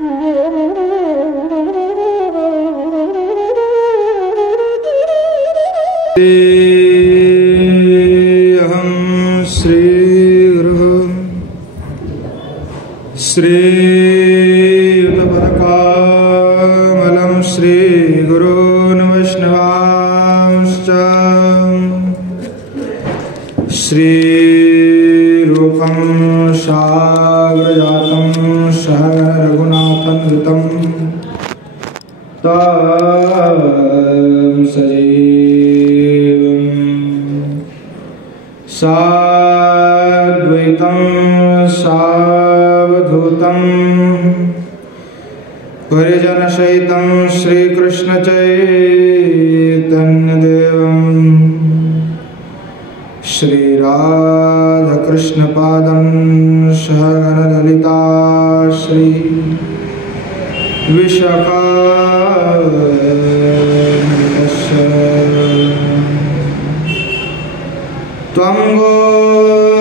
अहं श्रीगुरुः श्रीयुतपदकमलं श्रीगुरून् वैष्णवांश्च श्रीरूपं साग्रजातं सह रघुनाथान्वितं तं सजीवं साद्वैतं सावधूतं परिजनसहितं श्रीकृष्णचैतन्यदेवं श्रीराधाकृष्णपादं सहगणललिता श्री विशाखान्वितस्य त्वं गोपिका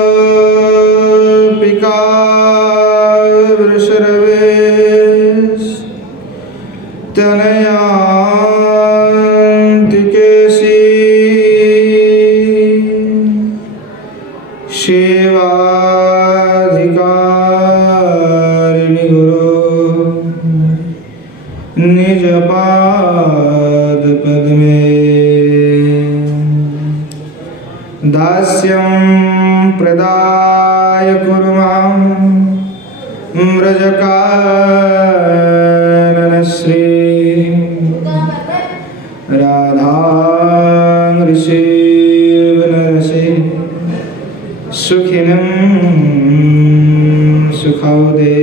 वृषरवेस्तनयान्ति केशी सेवाधिकारिणि गुरो निजपादपद्मे दास्यं प्रदाय कुरु मां व्रजकाननश्री राधाङ्घ्रिसेवनरसे सुखिनं सुखौदे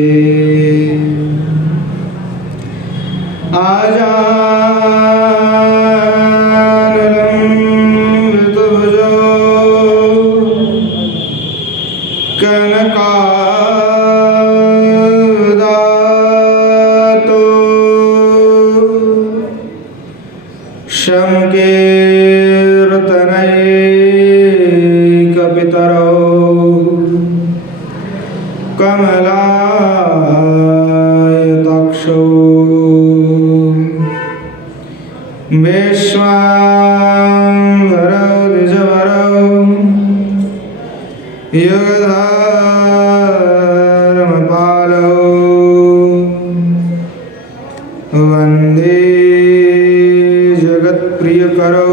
आजानुलम्बितभुजो कनकावदातो शङ्कीर्तनैकपितरो कमलायताक्षौ विश्वाम्भरो द्विजवरो युगधर्मपालो वन्दे जगत्प्रियकरो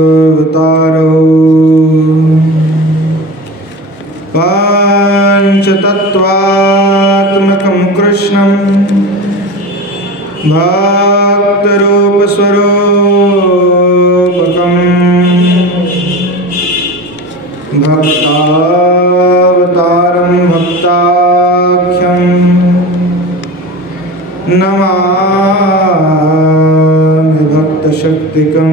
करुणावतारो पञ्चतत्त्वात्मकं कृष्णं भक्तरूपस्वरूपकं भक्तावतारं भक्ताख्यं नमामि भक्तशक्तिकं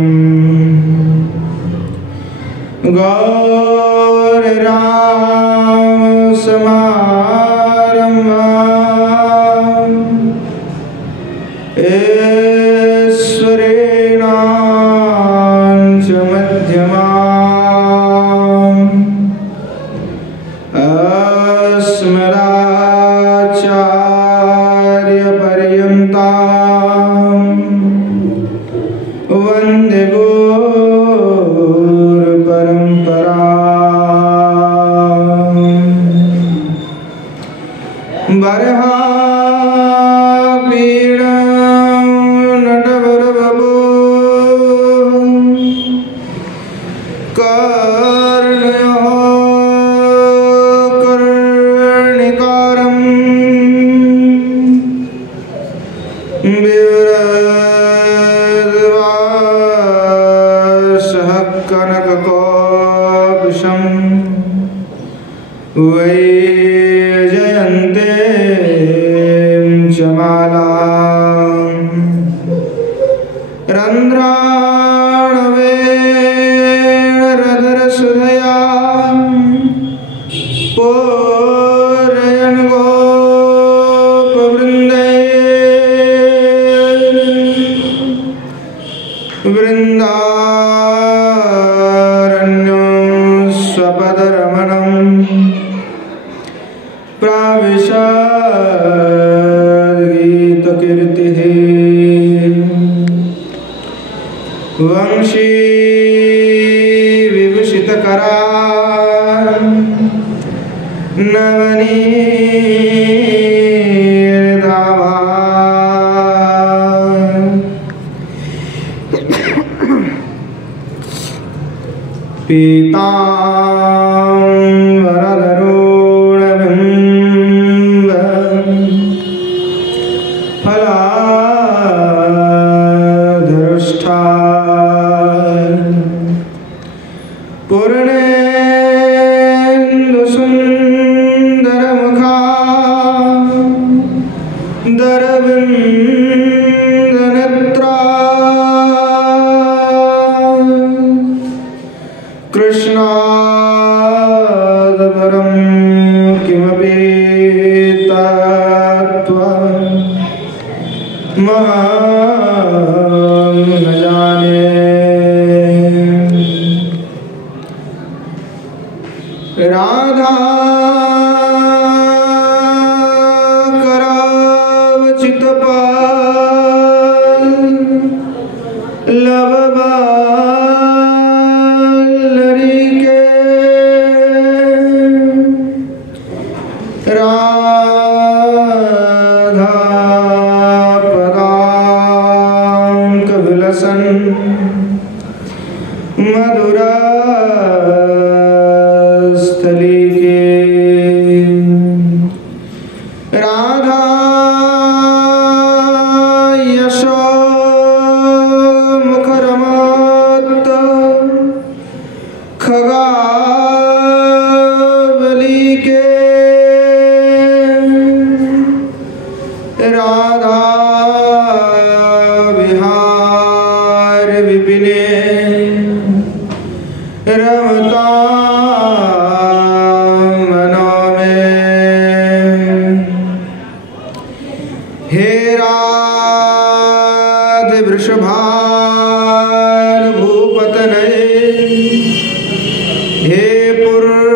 गौरराम समारम्भां ईश्वरीणां च मध्यमाम् अस्मदाचार्यपर्यन्तां वन्दे गुरुपरम्पराम् बर्हापीडं नटवरवपु कर्णयो कर्णिकारं विव्रजवासः कनककोपशं वैजयन्ते च मालां रन्ध्राणवेणरधरसुधया पूरयन् गोपवृन्दे वृन्दारण्यं स्वपदरमणम् विशद्गीतकीर्तिः वंशी विभूषितकरा नवनीतधामा पीताम्बरधरोणबिम्ब फलाधरुष्ठा पूर्णेन्दुसुन्दरमुखा दरविन्दनेत्रा कृष्णाद् परं किमपि तत्त्वमहं न जाने। राधा लवबालरिके राधा पदाङ्कविलसन् मधुरस्थलीके राधा यशोमुखरमत खगावलिके राधा विहार विपिने रमता मनो में। हे राधे वृषभान भूपतनये हे पूर्णचन्द्रानने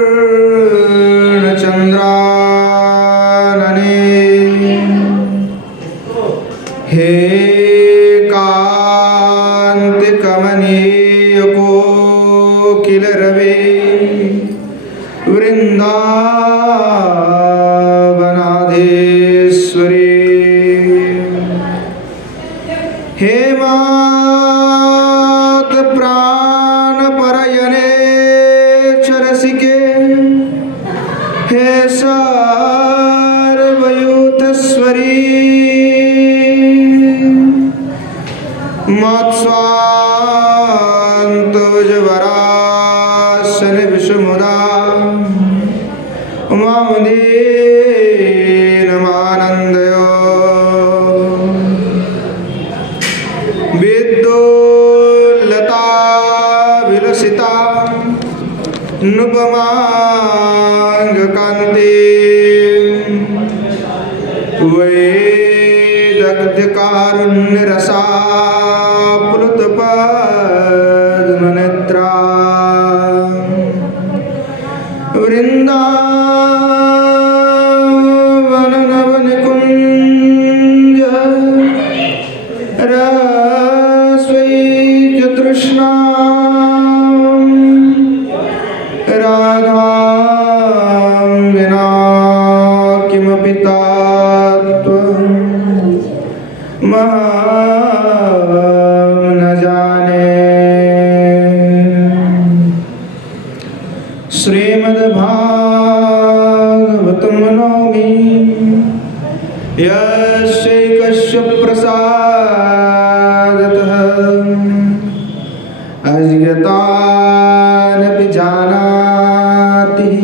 हे कान्तिकमनीयकोकिलरवे वृन्दावनाधीश्वरी हे मात प्राणपरयने चरसिके हे सर्वयूथस्वरी मत्स्वान्तवजवरासन विषमुदा मामदीनमानन्दयो विद्युल्लता विलसिता नुपमाङ्गकान्ति वैदग्ध्यकारुण्यरसा प्लुतपद्मनेत्रा वृन्दावननवनिकुञ्ज रसैकतृष्णा राधां विना किमपि तत्त्वमहं न जाने। श्रीमद्भागवतं नौमि यस्यैकस्य प्रसादतः अज्ञतानपि जानाति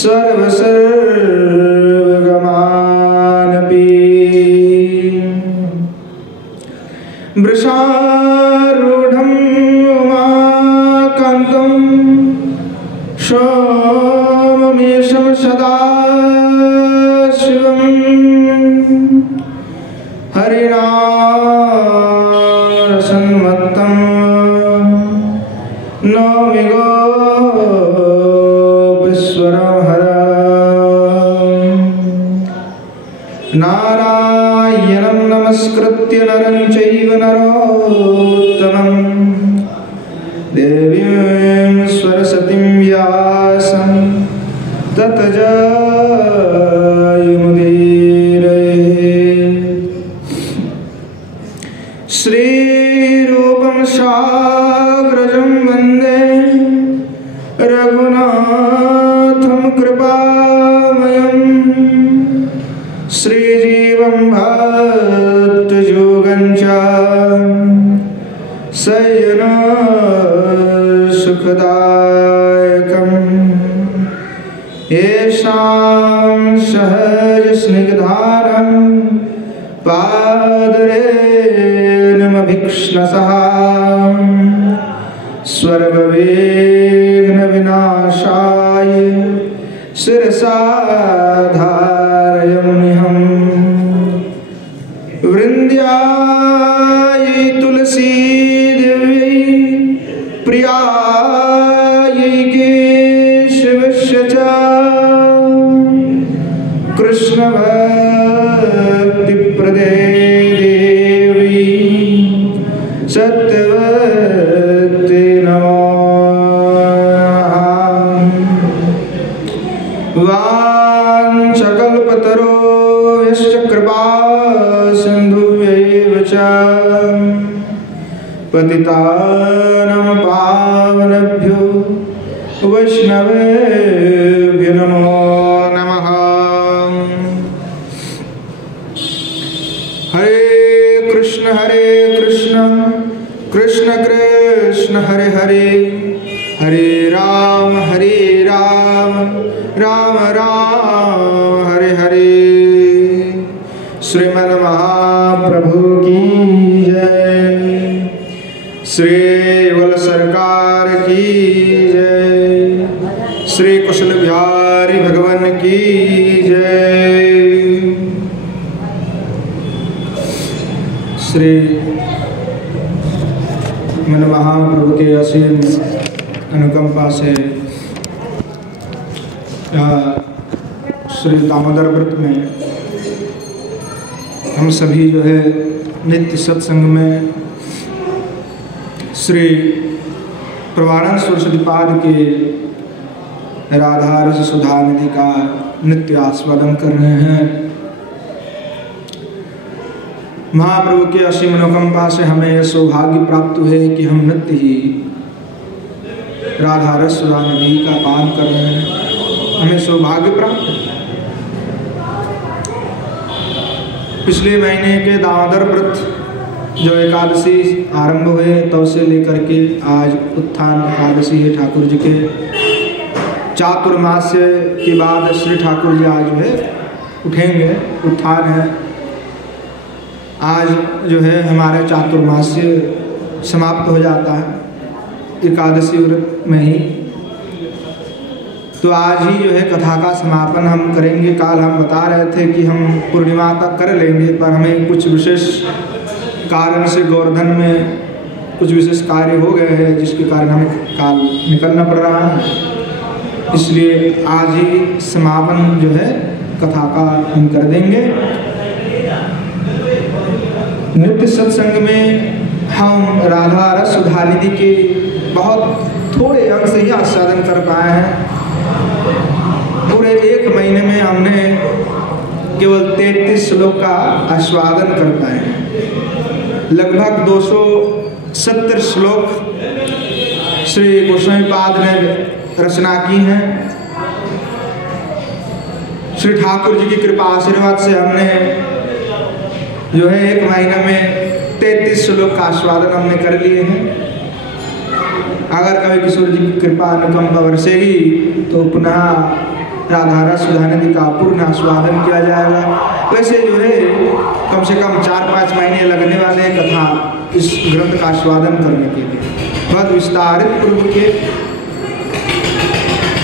सर्वसर्वगमानपि वृषारूढं उमाकान्तं सोममीशं सदा शिवं हरिनामसन्मत्तं नौमि गोपीश्वरं हरम्। नारायणं नमस्कृत्य नरं चैव नरोत्तमं देवीं सरस्वतीं व्यासं ततो जयमुदीरयेत्। श्रीरूपं साग्रजं वन्दे रघुनाथं कृपामयम् श्रीजीवं भक्तयोगं च शयनं सुखदायकम् येषां सहजस्निग्धानं पादरेणुमभीक्ष्णशः सर्वविघ्नविनाशाय शिरसा धारयाम्यहम्। वृन्द्यायै तुलसी देव्यै प्रियायै केशवस्य च कृष्णभक्तिप्रदे देवी सत्यवती नमो। वाञ्छकल्पतरुभ्यश्च कृपा सिन्धुभ्यैव च पतितानां पावनेभ्यो वैष्णवेभ्यो नमो नमः। हरे कृष्ण कृष्ण कृष्ण हरे हरे, हरे राम राम राम हरे हरे। श्रीमद् महाप्रभु की जय, श्री वल सरकार की जय, श्री कुशल बिहारी भगवान की जय। श्री मन महाप्रभु के असीम अनुकंपा से श्री दामोदर व्रत में हम सभी जो है नित्य सत्संग में श्री प्रवाणानंद सरस्वतीपाद के राधा रस सुधा निधि का नित्य आस्वादन कर रहे हैं। महाप्रभु के असीम अनुकंपा से हमें यह सौभाग्य प्राप्त हुए कि हम नित्य ही राधा रस सुधा निधि का पान कर रहे हैं, हमें सौभाग्य प्राप्त है। पिछले महीने के दामोदर व्रत जो एकादशी आरंभ हुए तब से लेकर के आज उत्थान एकादशी है ठाकुर जी के चातुर्मास्य के बाद श्री ठाकुर जी आज जो है उठेंगे, उत्थान है। आज जो है हमारा चातुर्मास्य समाप्त हो जाता है एकादशी व्रत में ही, तो आज ही जो है कथा का समापन हम करेंगे। काल हम बता रहे थे कि हम पूर्णिमा तक कर लेंगे, पर हमें कुछ विशेष कारण से गोवर्धन में कुछ विशेष कार्य हो गए हैं जिसके कारण हमें काल निकलना पड़ रहा है, इसलिए आज ही समापन जो है कथा का हम कर देंगे। नित्य सत्संग में हम राधा रस सुधा निधि के बहुत थोड़े अंश ही आस्वादन कर पाए हैं। पूरे एक महीने में हमने केवल 33 श्लोक का आस्वादन कर पाए हैं। लगभग 270 श्लोक श्री गोस्वामीपाद ने रचना की हैं। श्री ठाकुर जी की कृपा आशीर्वाद से हमने जो है एक महीने में 33 श्लोक का आस्वादन हमने कर लिए हैं। अगर कभी किशोर जी की कृपा अनुकंपा बरसेगी तो पुनः राधा रस सुधा निधि का पूर्ण आस्वादन किया जाएगा। वैसे जो है कम से कम 4-5 महीने लगने वाले कथा इस ग्रंथ का आस्वादन करने के लिए बहुत विस्तारित पूर्व के।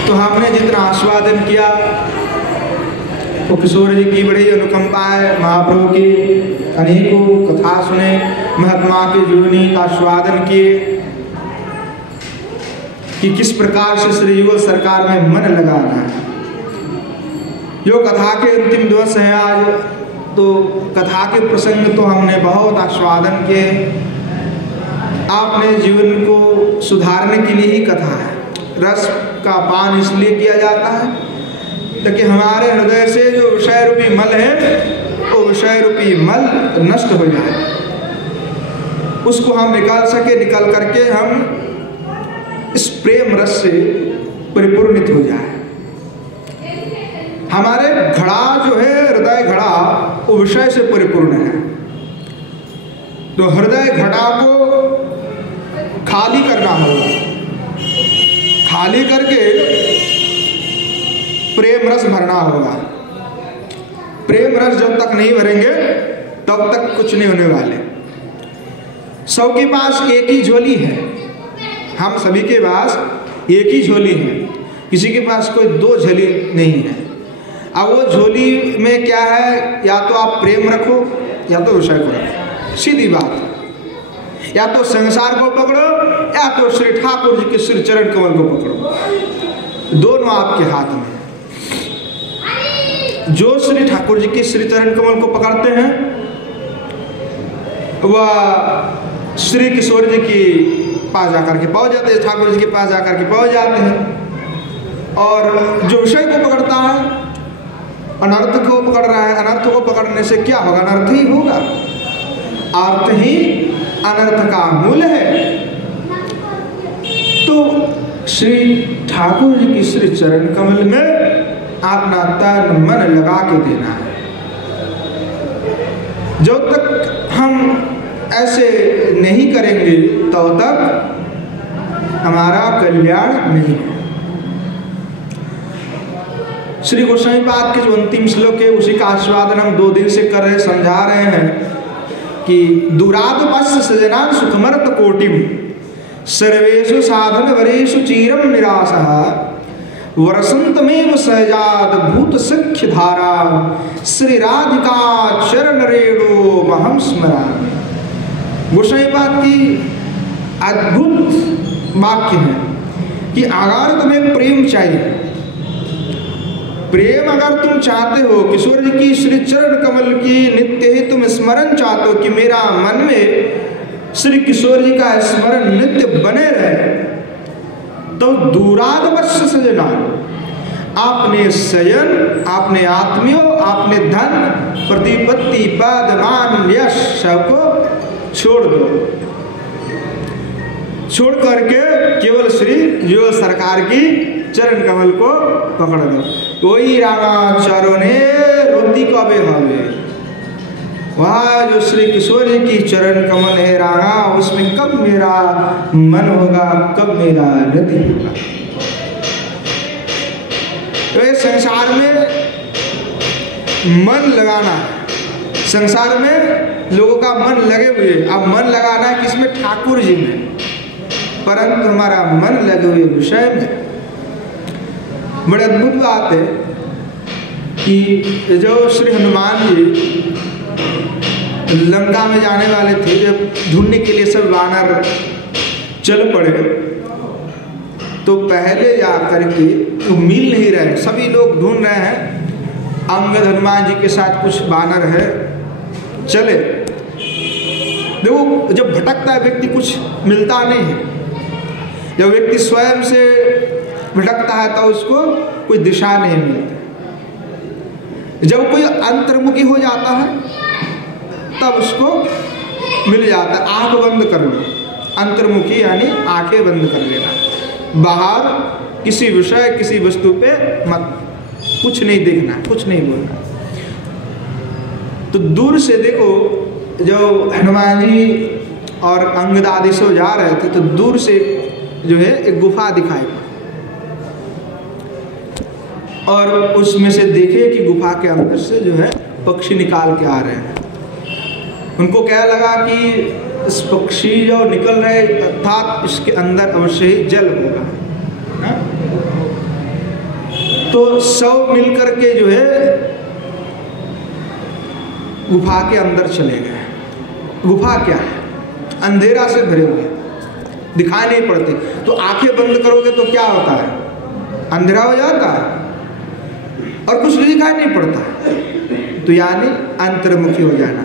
तो हमने जितना आस्वादन किया वो किशोर जी की बड़ी अनुकंपा है। महाप्रभु की अनेकों कथा सुने, महात्मा की जीवनी का आस्वादन किए कि किस प्रकार से श्री युगल सरकार में मन लगाना है। जो कथा के अंतिम दिवस हैं आज तो कथा के प्रसंग तो हमने बहुत आस्वादन किए। आपने जीवन को सुधारने के लिए ही कथा है। रस का पान इसलिए किया जाता है ताकि हमारे हृदय से जो विषय रूपी मल है वो विषय रूपी मल नष्ट हो जाए, उसको हम निकाल सके, निकाल करके हम इस प्रेम रस से परिपूर्णित हो जाए। हमारे घड़ा जो है, हृदय घड़ा, वो विषय से परिपूर्ण है। तो हृदय घड़ा को खाली करना होगा, खाली करके प्रेम रस भरना होगा। प्रेम रस जब तक नहीं भरेंगे तब तक कुछ नहीं होने वाले। सबके पास एक ही झोली है, हम सभी के पास एक ही झोली है, किसी के पास कोई दो झोली नहीं है। अब वो झोली में क्या है, या तो आप प्रेम रखो या तो विषय को रखो, सीधी बात है। या तो संसार को पकड़ो या तो श्री ठाकुर जी के श्री चरण कमल को पकड़ो, दोनों आपके हाथ में। जो श्री ठाकुर जी के श्री चरण कमल को पकड़ते हैं वह श्री किशोर जी के पास जाकर के पहुंच जाते हैं, ठाकुर जी के पास जाकर के पहुंच जाते हैं। और जो विषय को पकड़ता है, अनर्थ को पकड़ रहा है, अनर्थ को पकड़ने से क्या होगा, अनर्थ ही होगा। अर्थ ही अनर्थ का मूल है। तो श्री ठाकुर जी की श्री चरण कमल में अपना तन मन लगा के देना है। जब तक हम ऐसे नहीं करेंगे तब तक हमारा कल्याण नहीं है। श्री गोस्वामी पाद के जो अंतिम श्लोक है उसी का आस्वादन हम 2 दिन से कर रहे, समझा रहे हैं कि दुरातपस्य सजनान सुखमर्त कोटिम सर्वेषु साधन वरेषु चीरम निरासः वसंतमेव सहजात भूत सख्य धारा श्री राधिका चरण रेणु महम स्मरामि। गोस्वामी पाद की अद्भुत वाक्य है कि अगर तुम्हें प्रेम चाहिए, प्रेम अगर तुम चाहते हो, किशोर जी की श्री चरण कमल की नित्य ही तुम स्मरण चाहते हो कि मेरा मन में श्री किशोर जी का स्मरण नित्य बने रहे, तो दूरादवश्य सजना, आपने शयन, आपने आत्मियों, आपने धन, प्रतिपत्ति, पद, मान, यश सबको छोड़ दो। छोड़ करके केवल श्री जो सरकार की चरण कमल को पकड़ दो। वही रामाचार्य ने रोती कबे हवे, वह जो श्री किशोर जी की चरण कमल है राणा, उसमें कब मेरा मन होगा, कब मेरा रति होगा। तो ये संसार में मन लगाना है, संसार में लोगों का मन लगे हुए, अब मन लगाना है किसमें, ठाकुर जी में, परंतु हमारा मन लगे हुए विषय में। बड़ी अद्भुत बात है कि जो श्री हनुमान जी लंका में जाने वाले थे, जब ढूंढने के लिए सब वानर चल पड़े, तो पहले जाकर के तो मिल नहीं रहे, सभी लोग ढूंढ रहे हैं। अंगद हनुमान जी के साथ कुछ वानर है, चले। देखो जब भटकता है व्यक्ति कुछ मिलता नहीं है, जब व्यक्ति स्वयं से भटकता है तो उसको कोई दिशा नहीं मिलती। जब कोई अंतर्मुखी हो जाता है तब उसको मिल जाता है। आंख बंद कर लो, अंतर्मुखी यानी आंखें बंद कर लेना, बाहर किसी विषय किसी वस्तु पे मत, कुछ नहीं देखना, कुछ नहीं बोलना। तो दूर से देखो, जो हनुमान जी और अंगद आदि से जा रहे थे तो दूर से जो है एक गुफा दिखाई पड़ी, और उसमें से देखे कि गुफा के अंदर से जो है पक्षी निकाल के आ रहे हैं। उनको क्या लगा कि इस पक्षी जो निकल रहे अर्थात इसके अंदर अवश्य ही जल होगा, ना? तो सब मिलकर के जो है गुफा के अंदर चले गए। गुफा क्या है, अंधेरा से भरे हुए, दिखाई नहीं पड़ते। तो आंखें बंद करोगे तो क्या होता है, अंधेरा हो जाता है और कुछ दिखाई नहीं पड़ता है। तो यानी अंतर्मुखी हो जाना।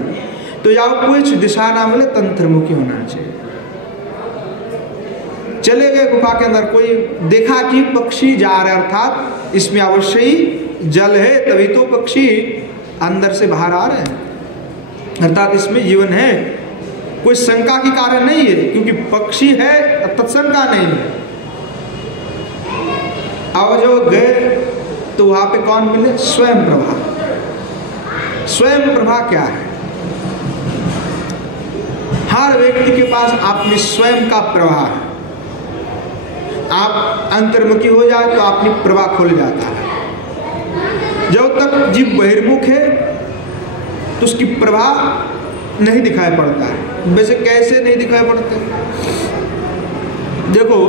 तो या कुछ दिशा ना मिले तो अंतर्मुखी होना चाहिए। चले गए गुफा के अंदर, कोई देखा कि पक्षी जा रहे, अर्थात इसमें अवश्य ही जल है, तभी तो पक्षी अंदर से बाहर आ रहे हैं, अर्थात इसमें जीवन है, कोई शंका की कारण नहीं है, क्योंकि पक्षी है तत्शंका नहीं है। अब जो गए तो वहां पे कौन मिले? स्वयं प्रभा। स्वयं प्रभा क्या है? हर व्यक्ति के पास अपनी स्वयं का प्रवाह है। आप अंतर्मुखी हो जाए तो अपनी प्रभा खुल जाता है। जब तक जीव बहिर्मुख है तो उसकी प्रभा नहीं दिखाई पड़ता है। वैसे कैसे नहीं दिखाई पड़ते? देखो,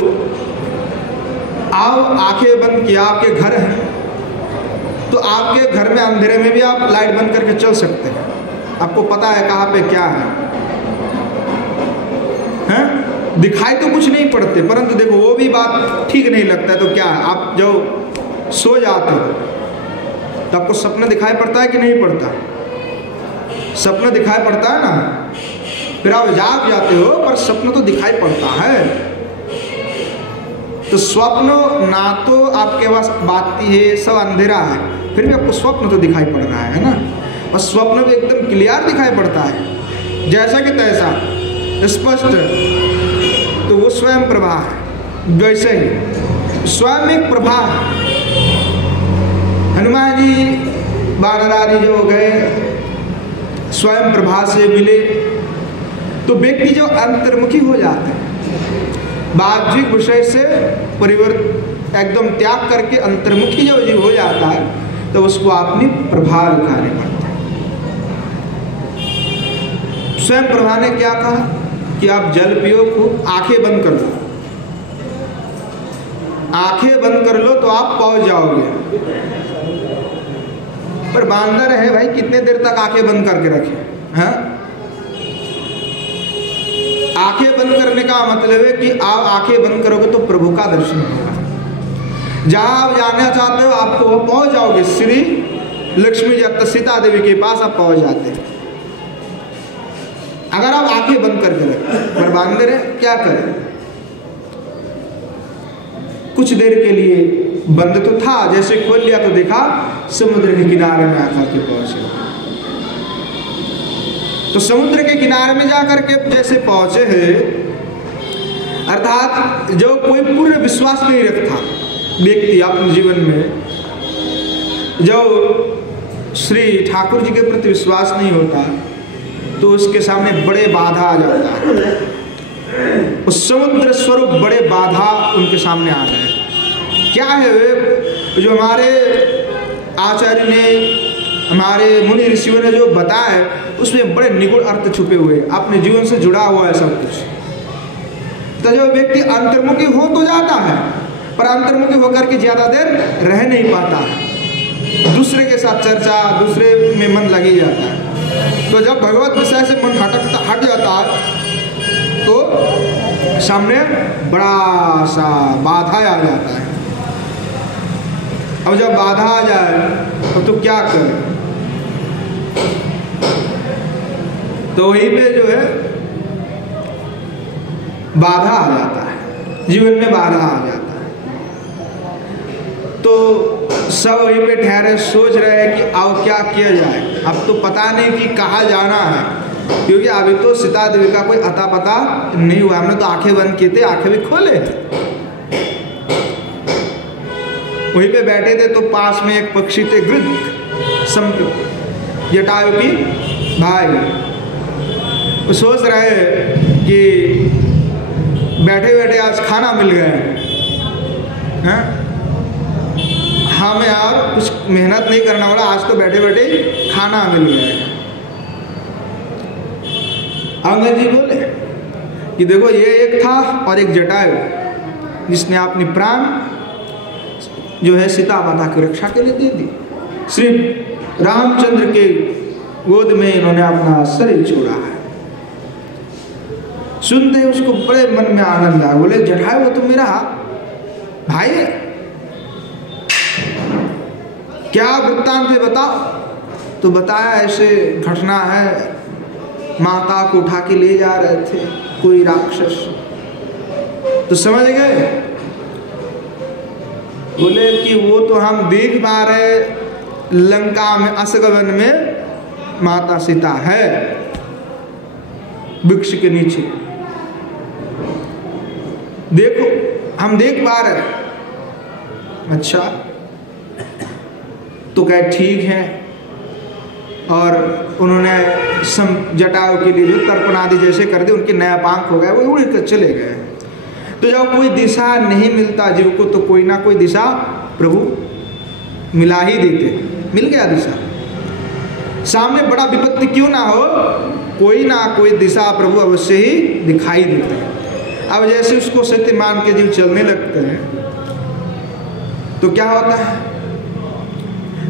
आप आंखें बंद किया, आपके घर है, तो आपके घर में अंधेरे में भी आप लाइट बंद करके चल सकते हैं। आपको पता है कहाँ पे क्या है? दिखाई तो कुछ नहीं पड़ते, परंतु देखो वो भी बात ठीक नहीं लगता है। तो क्या है, आप जो सो जाते हो तो आपको सपना दिखाई पड़ता है कि नहीं पड़ता? सपना दिखाई पड़ता है ना। फिर आप जाग जाते हो पर सपना तो दिखाई पड़ता है। तो स्वप्न ना तो आपके पास बाती है, सब अंधेरा है, फिर भी आपको स्वप्न तो दिखाई पड़ रहा है ना। और स्वप्न भी एकदम क्लियर दिखाई पड़ता है, जैसा कि तैसा स्पष्ट, तो वो स्वयं प्रभा है। वैसे ही स्वयं एक प्रभा है। हनुमान जी वानरादि जो हो गए स्वयं प्रभा से मिले, तो व्यक्ति जो अंतर्मुखी हो जाते हैं, बाह्यिक विषय से परिवर्तन एकदम त्याग करके अंतर्मुखी जो जीव हो जाता है, तो उसको अपनी प्रभा दिखाने पड़ता है। स्वयं प्रभा ने क्या कहा कि आप जल पियो, खूब आंखें बंद कर लो। आंखें बंद कर लो तो आप पहुंच जाओगे। पर बांदर है भाई, कितने देर तक आंखें बंद करके रखे हैं? आंखें बंद करने का मतलब है कि आप आंखें बंद करोगे तो प्रभु का दर्शन होगा। जहां आप जाना चाहते हो आपको वो पहुंच जाओगे। श्री लक्ष्मी जी सीता देवी के पास आप पहुंच जाते हैं, अगर आप आंखें बंद करके रखें। पर बांदर है, क्या करें? कुछ देर के लिए बंद तो था, जैसे खोल लिया तो देखा समुद्र के किनारे में आकर के पहुंचे। तो समुद्र के किनारे में जाकर के जैसे पहुंचे हैं, अर्थात जो कोई पूर्ण विश्वास नहीं रखता व्यक्ति अपने जीवन में, जो श्री ठाकुर जी के प्रति विश्वास नहीं होता, तो उसके सामने बड़े बाधा आ जाता है। उस समुद्र स्वरूप बड़े बाधा उनके सामने आ रहे हैं। क्या है वे? जो हमारे आचार्य ने, हमारे मुनि ऋषियों ने जो बताया है, उसमें बड़े निगूढ़ अर्थ छुपे हुए, अपने जीवन से जुड़ा हुआ है सब कुछ। तो जो व्यक्ति अंतर्मुखी हो तो जाता है, पर अंतर्मुखी होकर के ज्यादा देर रह नहीं पाता है। दूसरे के साथ चर्चा, दूसरे में मन लग ही जाता है। तो जब भगवत विषय से मन हट जाता है तो सामने बड़ा सा बाधा आ जाता है। अब जब बाधा आ जाए तो क्या करें? तो वहीं पे जो है बाधा आ जाता है, जीवन में बाधा आ जाता है। तो सब वहीं पे ठहरे, सोच रहे हैं कि अब क्या किया जाए। अब तो पता नहीं कि कहाँ जाना है, क्योंकि अभी तो सीता देवी का कोई अता पता नहीं हुआ। हमने तो आंखें बंद किए थे, आंखें भी खोले, वहीं पे बैठे थे। तो पास में एक पक्षी थे, गृध्र, जटायु की भाई। वो सोच रहे कि बैठे बैठे आज खाना मिल गया है, हमें और कुछ मेहनत नहीं करना पड़ा, आज तो बैठे बैठे खाना मिल गया है। अंगद जी बोले कि देखो ये एक था और एक जटायु, जिसने अपनी प्राण जो है सीता माता की रक्षा के लिए दे दी। श्री रामचंद्र के गोद में इन्होंने अपना शरीर छोड़ा है। सुनते ही उसको बड़े मन में आनंद आया। बोले जटायु वो तो मेरा भाई है, क्या वृत्तांत है बताओ। तो बताया ऐसे घटना है, माता को उठा के ले जा रहे थे कोई राक्षस। तो समझ गए, बोले कि वो तो हम देख पा रहे लंका में असगवन में माता सीता है वृक्ष के नीचे, देखो हम देख पा रहे। अच्छा, तो कहे ठीक है। और उन्होंने जटायु के लिए जो तर्पण आदि जैसे कर दे, उनके नया पांख हो गए, वो उड़ कर चले गए। तो जब कोई दिशा नहीं मिलता जीव को, तो कोई ना कोई दिशा प्रभु मिला ही देते। मिल गया दिशा, सामने बड़ा विपत्ति क्यों ना हो, कोई ना कोई दिशा प्रभु अवश्य ही दिखाई देते हैं। अब जैसे उसको सत्य मान के जीव चलने लगते हैं तो क्या होता है,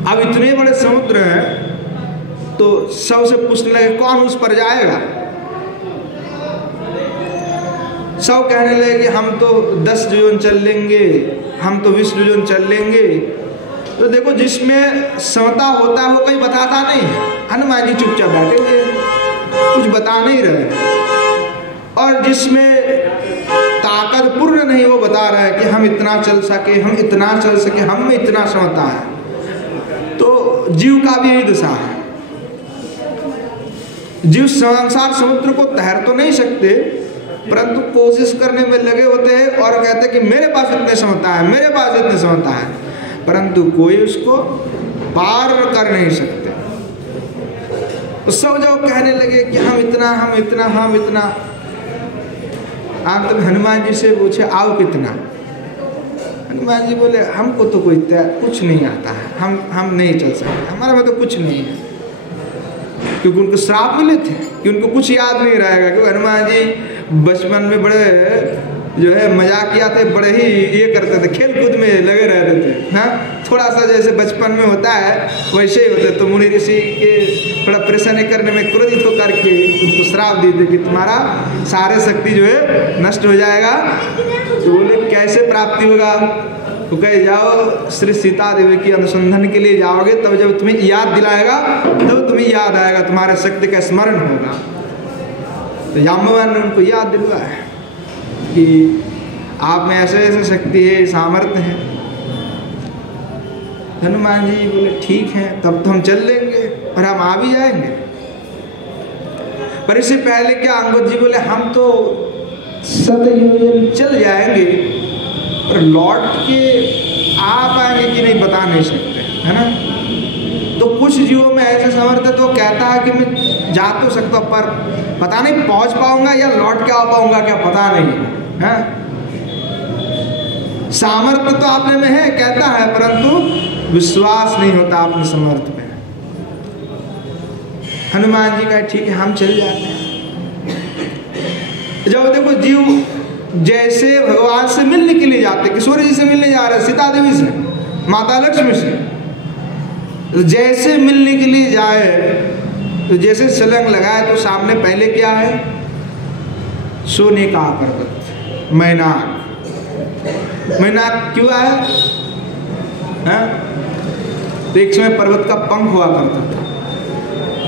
अब इतने बड़े समुद्र हैं तो सबसे पूछने लगे कौन उस पर जाएगा। सब कहने लगे कि हम तो 10 योजन चल लेंगे, हम तो 20 योजन चल लेंगे। तो देखो जिसमें समता होता है वो कहीं बताता नहीं है। हनुमान जी चुपचाप बैठे हुए कुछ बता नहीं रहे, और जिसमें ताकत पूर्ण नहीं वो बता रहा है कि हम इतना चल सके, हम इतना चल सके, हम में इतना क्षमता है। तो जीव का भी यही दशा है। जीव संसार समुद्र को तैर तो नहीं सकते, परंतु कोशिश करने में लगे होते हैं और कहते हैं कि मेरे पास इतने क्षमता है, मेरे पास इतनी क्षमता है, परंतु कोई उसको पार कर नहीं सकते। तो सब जब कहने लगे कि हम इतना, हम इतना, हम इतना। आप तो हनुमान जी से पूछे आओ कितना। हनुमान जी बोले हमको तो कोई कुछ नहीं आता है, हम नहीं चल सकते, हमारे में तो कुछ नहीं है। क्योंकि उनको श्राप मिले थे कि उनको कुछ याद नहीं रहेगा। क्योंकि हनुमान जी बचपन में बड़े जो है मजाक किया थे, बड़े ही ये करते थे, खेल कूद में लगे रहते थे। हाँ, थोड़ा सा जैसे बचपन में होता है वैसे ही होते। तो मुनि ऋषि के थोड़ा परेशानी करने में क्रोधित होकर के उनको श्राप दी थी कि तुम्हारा सारे शक्ति जो है नष्ट हो जाएगा। तो बोले कैसे प्राप्ति होगा, तो कहे जाओ श्री सीता देवी की अनुसंधान के लिए जाओगे, तब जब तुम्हें याद दिलाएगा तब तुम्हें याद आएगा, तुम्हारे शक्ति का स्मरण होगा। तो जाम्बवान ने उनको याद दिलवाया कि आप में ऐसे ऐसे शक्ति है, सामर्थ्य है। हनुमान जी बोले ठीक है, तब तो हम चल लेंगे और हम आ भी जाएंगे। पर इससे पहले क्या, अंगद जी बोले हम तो 7 योजन चल जाएंगे, पर लौट के आ पाएंगे कि नहीं बता नहीं सकते, है ना। तो कुछ जीवों में ऐसे सामर्थ्य तो कहता है कि मैं जा तो सकता, पर पता नहीं पहुंच पाऊंगा या लौट के आ पाऊंगा क्या पता नहीं है। सामर्थ्य तो आपने में है कहता है, परंतु विश्वास नहीं होता अपने सामर्थ्य में। हनुमान जी का ठीक है हम चल जाते हैं। जब देखो जीव जैसे भगवान से मिलने के लिए जाते, किशोर जी से मिलने जा रहे, सीता देवी से, माता लक्ष्मी से, तो जैसे मिलने के लिए जाए तो जैसे छलांग लगाए तो सामने पहले क्या है, सोने का पर्वत मैनाक। मैनाक क्यों आया है? तो एक समय पर्वत का पंख हुआ करता था,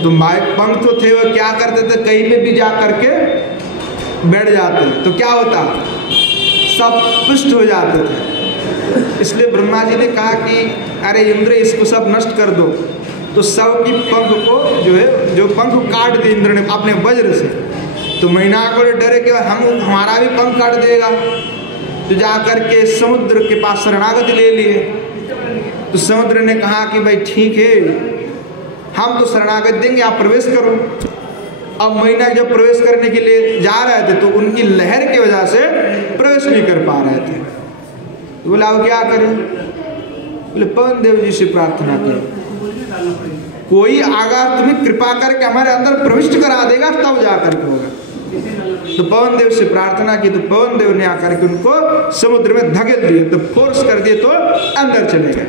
तो पंख तो थे वो क्या करते थे, कहीं पे भी जा करके बैठ जाते, तो क्या होता, सब पुष्ट हो जाते थे। इसलिए ब्रह्मा जी ने कहा कि अरे इंद्र इसको सब नष्ट कर दो। तो सब की पंख को जो है, जो पंख काट दिए इंद्र ने अपने वज्र से। तो मैनाक बड़े डरे कि हमारा भी पंख काट देगा, तो जाकर के समुद्र के पास शरणागति ले लिए। तो समुद्र ने कहा कि भाई ठीक है, हम तो शरणागति देंगे, आप प्रवेश करो। अब मैनाक जब प्रवेश करने के लिए जा रहे थे तो उनकी लहर की वजह से प्रवेश नहीं कर पा रहे थे। तो बोला अब क्या करें, बोले पवन देव जी से प्रार्थना करो, कोई अगर तुम्हें कृपा करके हमारे अंदर प्रविष्ट करा देगा तब जा करके होगा। तो पवन देव से प्रार्थना की, तो पवन देव ने आकर के उनको समुद्र में धकेल दिए, तो फोर्स कर दिए तो अंदर चले गए।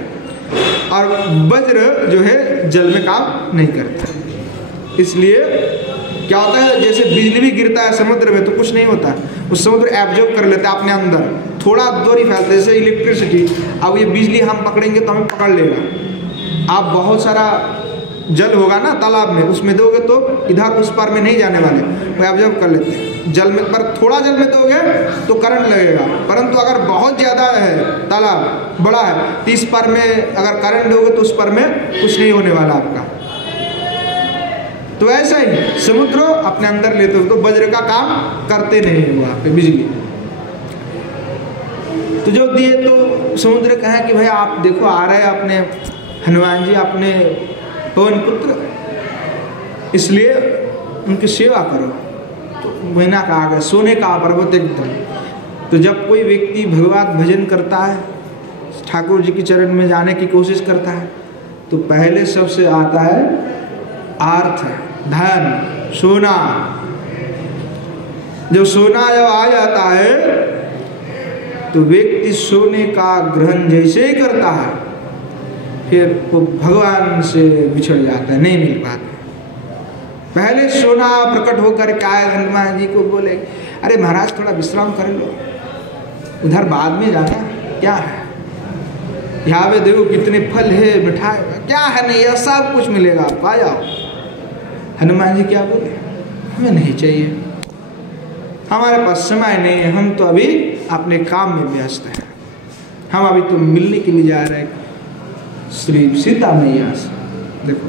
और वज्र जो है जल में काम नहीं करता। इसलिए क्या होता है, जैसे बिजली भी गिरता है समुद्र में तो कुछ नहीं होता, वो समुद्र एब्जॉर्ब कर लेता है अपने अंदर, थोड़ा दूरी फैलता है, जैसे इलेक्ट्रिसिटी। अब ये बिजली हम पकड़ेंगे तो हमें पकड़ लेगा। आप बहुत सारा जल होगा ना तालाब में, उसमें दोगे तो इधर उस पार में नहीं जाने वाले, वो ऑब्जर्व कर लेते हैं। जल में पर थोड़ा जल में दोगे तो करंट लगेगा, परंतु अगर बहुत ज़्यादा है तालाब बड़ा है तो इस पार में अगर करंट दोगे तो उस पार में कुछ नहीं होने वाला आपका। तो ऐसा ही समुद्र अपने अंदर लेते हो तो वज्र का काम करते नहीं वहाँ पे बिजली। तो जो दिए तो समुद्र कहे कि भाई आप देखो आ रहे अपने हनुमान जी अपने पवन पुत्र, इसलिए उनकी सेवा करो। तो महीना का आ गया, सोने का पर्वत एकदम। तो जब कोई व्यक्ति भगवत भजन करता है, ठाकुर जी के चरण में जाने की कोशिश करता है, तो पहले सबसे आता है अर्थ, धन, सोना। जब सोना जब आ जाता है तो व्यक्ति सोने का ग्रहण जैसे ही करता है फिर वो भगवान से बिछड़ जाता है, नहीं मिल पाता। पहले सोना प्रकट होकर के आए हनुमान जी को बोले, अरे महाराज थोड़ा विश्राम कर लो, उधर बाद में जाना क्या है, यहाँ पे देखो कितने फल है, मिठाई क्या है, नहीं है सब कुछ मिलेगा, आप आ जाओ। हनुमान जी क्या बोले, हमें नहीं चाहिए, हमारे पास समय नहीं है, हम तो अभी अपने काम में व्यस्त हैं, हम अभी तो मिलने के लिए जा रहे हैं श्री सीता मैया से। देखो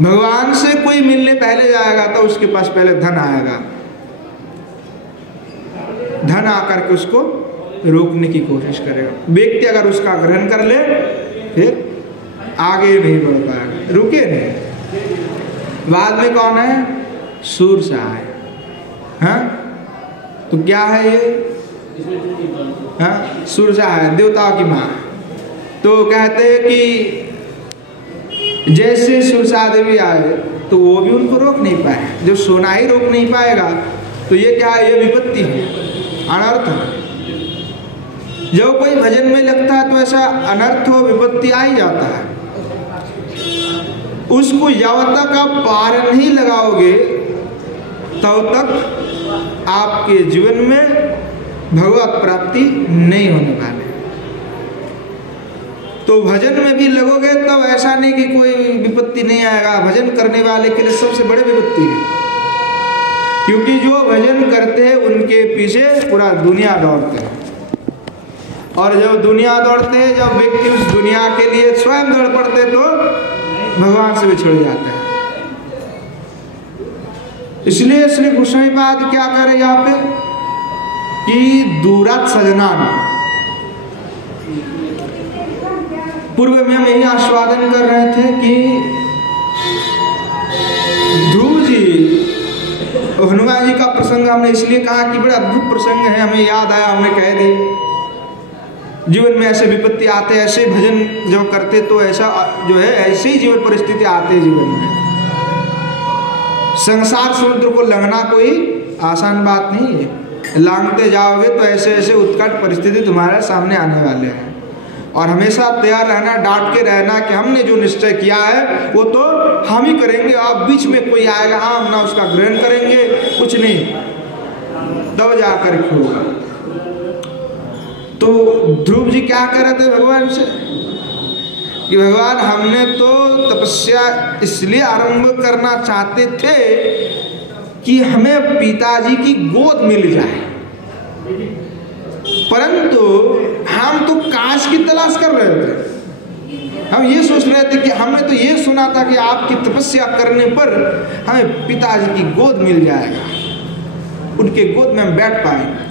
भगवान से कोई मिलने पहले जाएगा तो उसके पास पहले धन आएगा, धन आकर के उसको रोकने की कोशिश करेगा। व्यक्ति अगर उसका ग्रहण कर ले फिर आगे नहीं बढ़ पाएगा, रुके नहीं। बाद में कौन है, सूर्य आए, हाँ तो क्या है ये, हाँ सूर्य है देवताओं की माँ। तो कहते हैं कि जैसे सुरसा देवी आए तो वो भी उनको रोक नहीं पाए, जब सोना ही रोक नहीं पाएगा तो ये क्या है, ये विपत्ति है, अनर्थ है। जब कोई भजन में लगता है तो ऐसा अनर्थ हो विपत्ति आ ही जाता है। उसको जब तक आप पार नहीं लगाओगे तब तक आपके जीवन में भगवत प्राप्ति नहीं होने वाले। तो भजन में भी लगोगे तब ऐसा नहीं कि कोई विपत्ति नहीं आएगा, भजन करने वाले के लिए सबसे बड़ी विपत्ति है, क्योंकि जो भजन करते हैं उनके पीछे पूरा दुनिया दौड़ते हैं, और जब दुनिया दौड़ते हैं, जब व्यक्ति उस दुनिया के लिए स्वयं दौड़ पड़ते तो भगवान से बिछड़ जाते हैं। इसलिए श्री कृष्ण पाद क्या करे यहाँ पे कि दूरात सजना, पूर्व में हम यही आस्वादन कर रहे थे कि ध्रुव जी हनुमान जी का प्रसंग हमने इसलिए कहा कि बड़ा अद्भुत प्रसंग है, हमें याद आया, हमने कह दिया। जीवन में ऐसे विपत्ति आते, ऐसे भजन जब करते तो ऐसा जो है ऐसे ही जीवन परिस्थिति आते जीवन में। संसार समुद्र को लंघना कोई आसान बात नहीं है, लांघते जाओगे तो ऐसे ऐसे उत्कट परिस्थिति तुम्हारे सामने आने वाले हैं, और हमेशा तैयार रहना, डांट के रहना कि हमने जो निश्चय किया है वो तो हम ही करेंगे। आप बीच में कोई आएगा, हम ना उसका ग्रहण करेंगे, कुछ नहीं, तब जाकर होगा। तो ध्रुव जी क्या कह रहे थे भगवान से कि भगवान हमने तो तपस्या इसलिए आरंभ करना चाहते थे कि हमें पिताजी की गोद मिल जाए, परंतु हम तो काश की तलाश कर रहे थे। हम ये सोच रहे थे कि हमने तो ये सुना था कि आपकी तपस्या करने पर हमें पिताजी की गोद मिल जाएगा, उनके गोद में हम बैठ पाएंगे,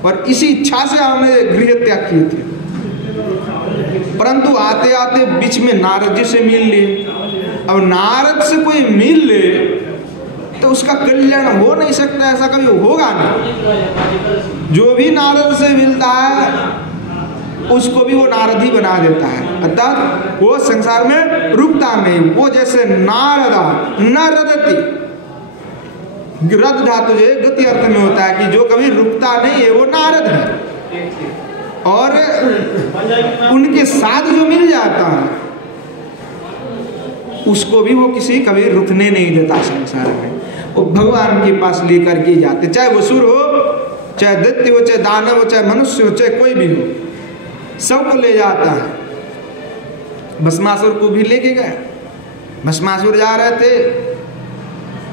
और इसी इच्छा से हमने गृह त्याग किए थे। परंतु आते आते बीच में नारद जी से मिल लिए। अब नारद से कोई मिल ले तो उसका कल्याण हो नहीं सकता, ऐसा कभी होगा नहीं। जो भी नारद से मिलता है उसको भी वो नारद ही बना देता है, अर्थात वो संसार में रुकता नहीं। वो जैसे नारदा न रदति, रद धातु जो गति अर्थ में होता है कि जो कभी रुकता नहीं है वो नारद है, और उनके साथ जो मिल जाता है उसको भी वो किसी कभी रुकने नहीं देता संसार में। वो भगवान के पास लेकर के जाते, चाहे वो असुर हो, चाहे दैत्य हो, चाहे दानव हो, चाहे मनुष्य हो, चाहे कोई भी हो, सबको ले जाता है। भस्मासुर को भी लेके गया, भस्मासुर जा रहे थे,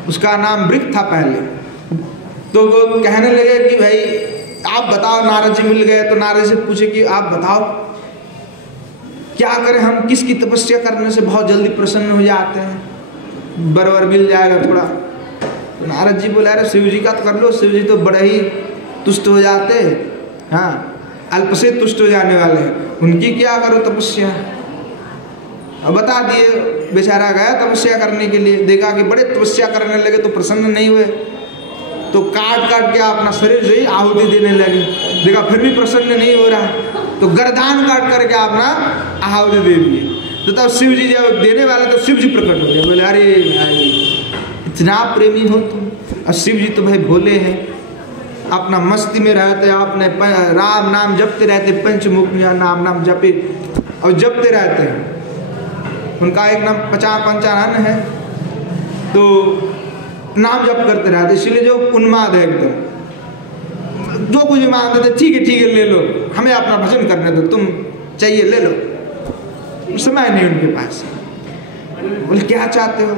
उसका नाम वृक्ष था पहले, तो वो कहने लगे कि भाई आप बताओ, नारद जी मिल गए तो नारद से पूछे कि आप बताओ क्या करें, हम किसकी तपस्या करने से बहुत जल्दी प्रसन्न हो जाते हैं, वर मिल जाएगा थोड़ा। तो नारद जी बोला अरे शिव जी का तो कर लो, शिव जी तो बड़े ही तुष्ट हो जाते हैं, हाँ अल्प से तुष्ट हो जाने वाले हैं, उनकी क्या करो तपस्या। अब बता दिए, बेचारा गया तपस्या करने के लिए, देखा कि बड़े तपस्या करने लगे तो प्रसन्न नहीं हुए, तो काट काट के अपना शरीर से ही आहुति देने लगे, देखा फिर भी प्रसन्न नहीं हो रहा, तो गर्दान काट करके अपना आहुति दे दिए। तो तब शिव जी जब देने वाले तो शिव जी प्रकट हो गए, बोले अरे भाई इतना प्रेमी हो तुम। और शिव जी तो भाई भोले हैं, अपना मस्ती में रहते, अपने राम नाम जपते रहते, पंचमुखिया नाम जपे और जपते रहते हैं। उनका एक नाम 55 है, तो नाम जप करते रहते, इसलिए जो उन्माद है एकदम, जो कुछ मांगते थे ठीक है ले लो, हमें अपना भजन करने दो, तुम चाहिए ले लो, समय नहीं उनके पास। बोले क्या चाहते हो?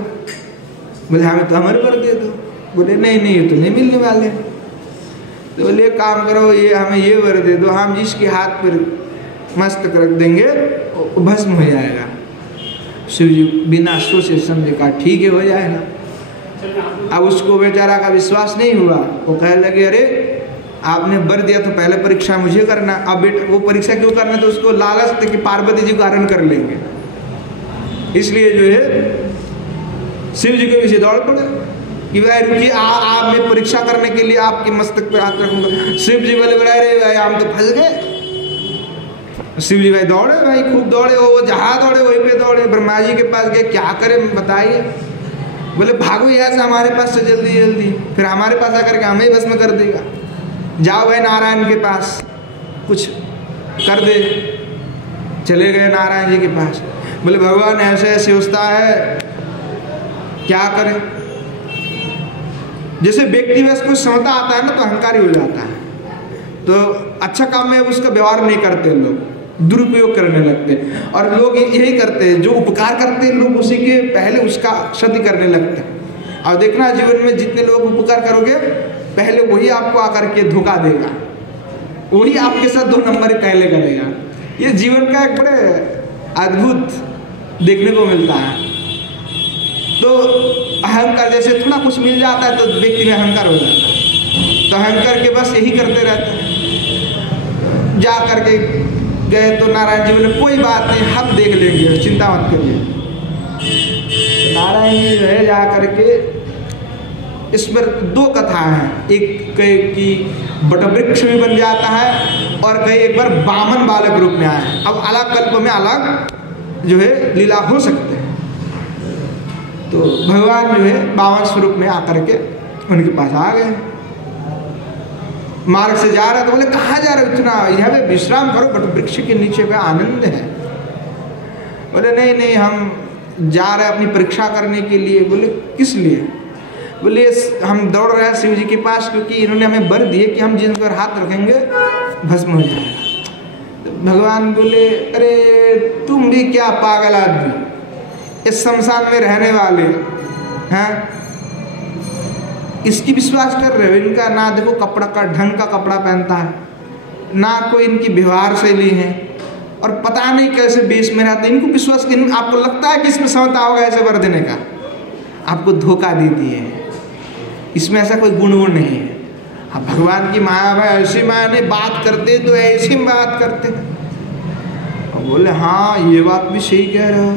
बोले हमें तो अमर वर दे दो। बोले नहीं ये तो नहीं मिलने वाले। तो बोले एक काम करो, ये हमें ये वर दे दो, हम जिसके हाथ पर मस्तक रख देंगे वो भस्म हो जाएगा। शिव जी बिना सोचे समझे कहा ठीक है हो जाएगा। अब उसको बेचारा का विश्वास नहीं हुआ, वो कहने लगे अरे आपने वर दिया तो पहले परीक्षा मुझे करना, अब बेटा वो परीक्षा क्यों करना, तो उसको लालच थे कि पार्वती जी को हरण कर लेंगे, इसलिए जो है शिव जी के पीछे दौड़ पड़े कि भाई रुकिए, आप मैं परीक्षा करने के लिए आपके मस्तक पे हाथ रखूंगा। शिव जी बोले अरे भाई हम तो फंस गए। शिव जी भाई दौड़े, भाई खूब दौड़े, वो जहाँ दौड़े वहीं पे दौड़े, ब्रह्मा जी के पास गए, क्या करें बताइए। बोले भागो यहाँ से हमारे पास से जल्दी, फिर हमारे पास आकर के हमें भस्म कर देगा। जाओ भाई नारायण के पास कुछ कर दे। चले गए नारायण जी के पास, बोले भगवान ऐसे ऐसे होता है, क्या करें। जैसे व्यक्ति में कुछ समझता आता है ना तो अहंकारी हो जाता है, तो अच्छा काम में उसका व्यवहार नहीं करते, लोग दुरुपयोग करने लगते हैं। और लोग यही करते हैं, जो उपकार करते हैं लोग उसी के पहले उसका क्षति करने लगते हैं। और देखना जीवन में जितने लोग उपकार करोगे पहले वही आपको आकर के धोखा देगा, वही आपके साथ 2 नंबर पहले करेगा। ये जीवन का एक बड़े अद्भुत देखने को मिलता है। तो अहंकार, जैसे थोड़ा कुछ मिल जाता है तो व्यक्ति में अहंकार हो जाता है, तो अहंकार के बस यही करते रहते हैं। जा करके गए तो नारायण जी बोले कोई बात नहीं हम देख लेंगे, चिंता मत करिए। नारायण जी रहे जा करके, इस पर 2 कथा हैं, एक कि बटवृक्ष भी बन जाता है और कई एक बार वामन बालक रूप में आया है। अब अलग कल्प में अलग जो है लीला हो सकते हैं। तो भगवान जो है वामन स्वरूप में आकर के उनके पास आ गए, मार्ग से जा रहे तो बोले कहाँ जा रहे हो, इतना यहाँ पे विश्राम करो, बटवृक्ष के नीचे पे आनंद है। बोले नहीं हम जा रहे हैं अपनी परीक्षा करने के लिए। बोले किस लिए? बोले हम दौड़ रहे हैं शिव जी के पास, क्योंकि इन्होंने हमें वर दिए कि हम जिन पर हाथ रखेंगे भस्म हो जाएगा। तो भगवान बोले अरे तुम भी क्या पागल आदमी, इस शमशान में रहने वाले हैं, इसकी विश्वास कर रहे हो? इनका ना देखो कपड़ा का ढंग का कपड़ा पहनता है, ना कोई इनकी व्यवहार शैली है, और पता नहीं कैसे बेस में रहते, इनको विश्वास आपको लगता है कि इसमें क्षमता होगा ऐसे वर देने का? आपको धोखा दे दिए, इसमें ऐसा कोई गुण नहीं है। हाँ भगवान की माया भाई ऐसी माया नहीं, बात करते तो ऐसी बात करते। बोले हाँ ये बात भी सही कह रहे हो।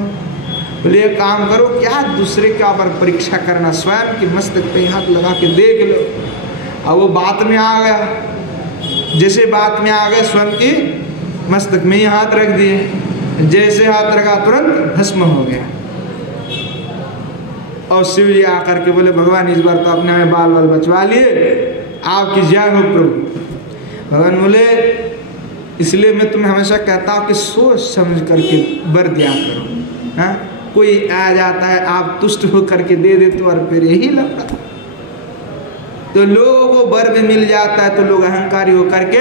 बोले एक काम करो, क्या दूसरे के ऊपर परीक्षा करना, स्वयं की मस्तक पे हाथ लगा के देख लो। अब वो बात में आ गया, जैसे बात में आ गए स्वयं की मस्तक में ही हाथ रख दिए, जैसे हाथ रखा तुरंत भस्म हो गया। और शिव जी आकर के बोले भगवान इस बार तो अपने हमें बाल बचवा लिए, आपकी जय हो प्रभु। भगवान बोले इसलिए मैं तुम्हें हमेशा कहता हूँ कि सोच समझ करके वर दिया करो। हाँ कोई आ जाता है आप तुष्ट होकर के दे देते और फिर यही लगता, तो लोगों को वर में मिल जाता है तो लोग अहंकारी होकर के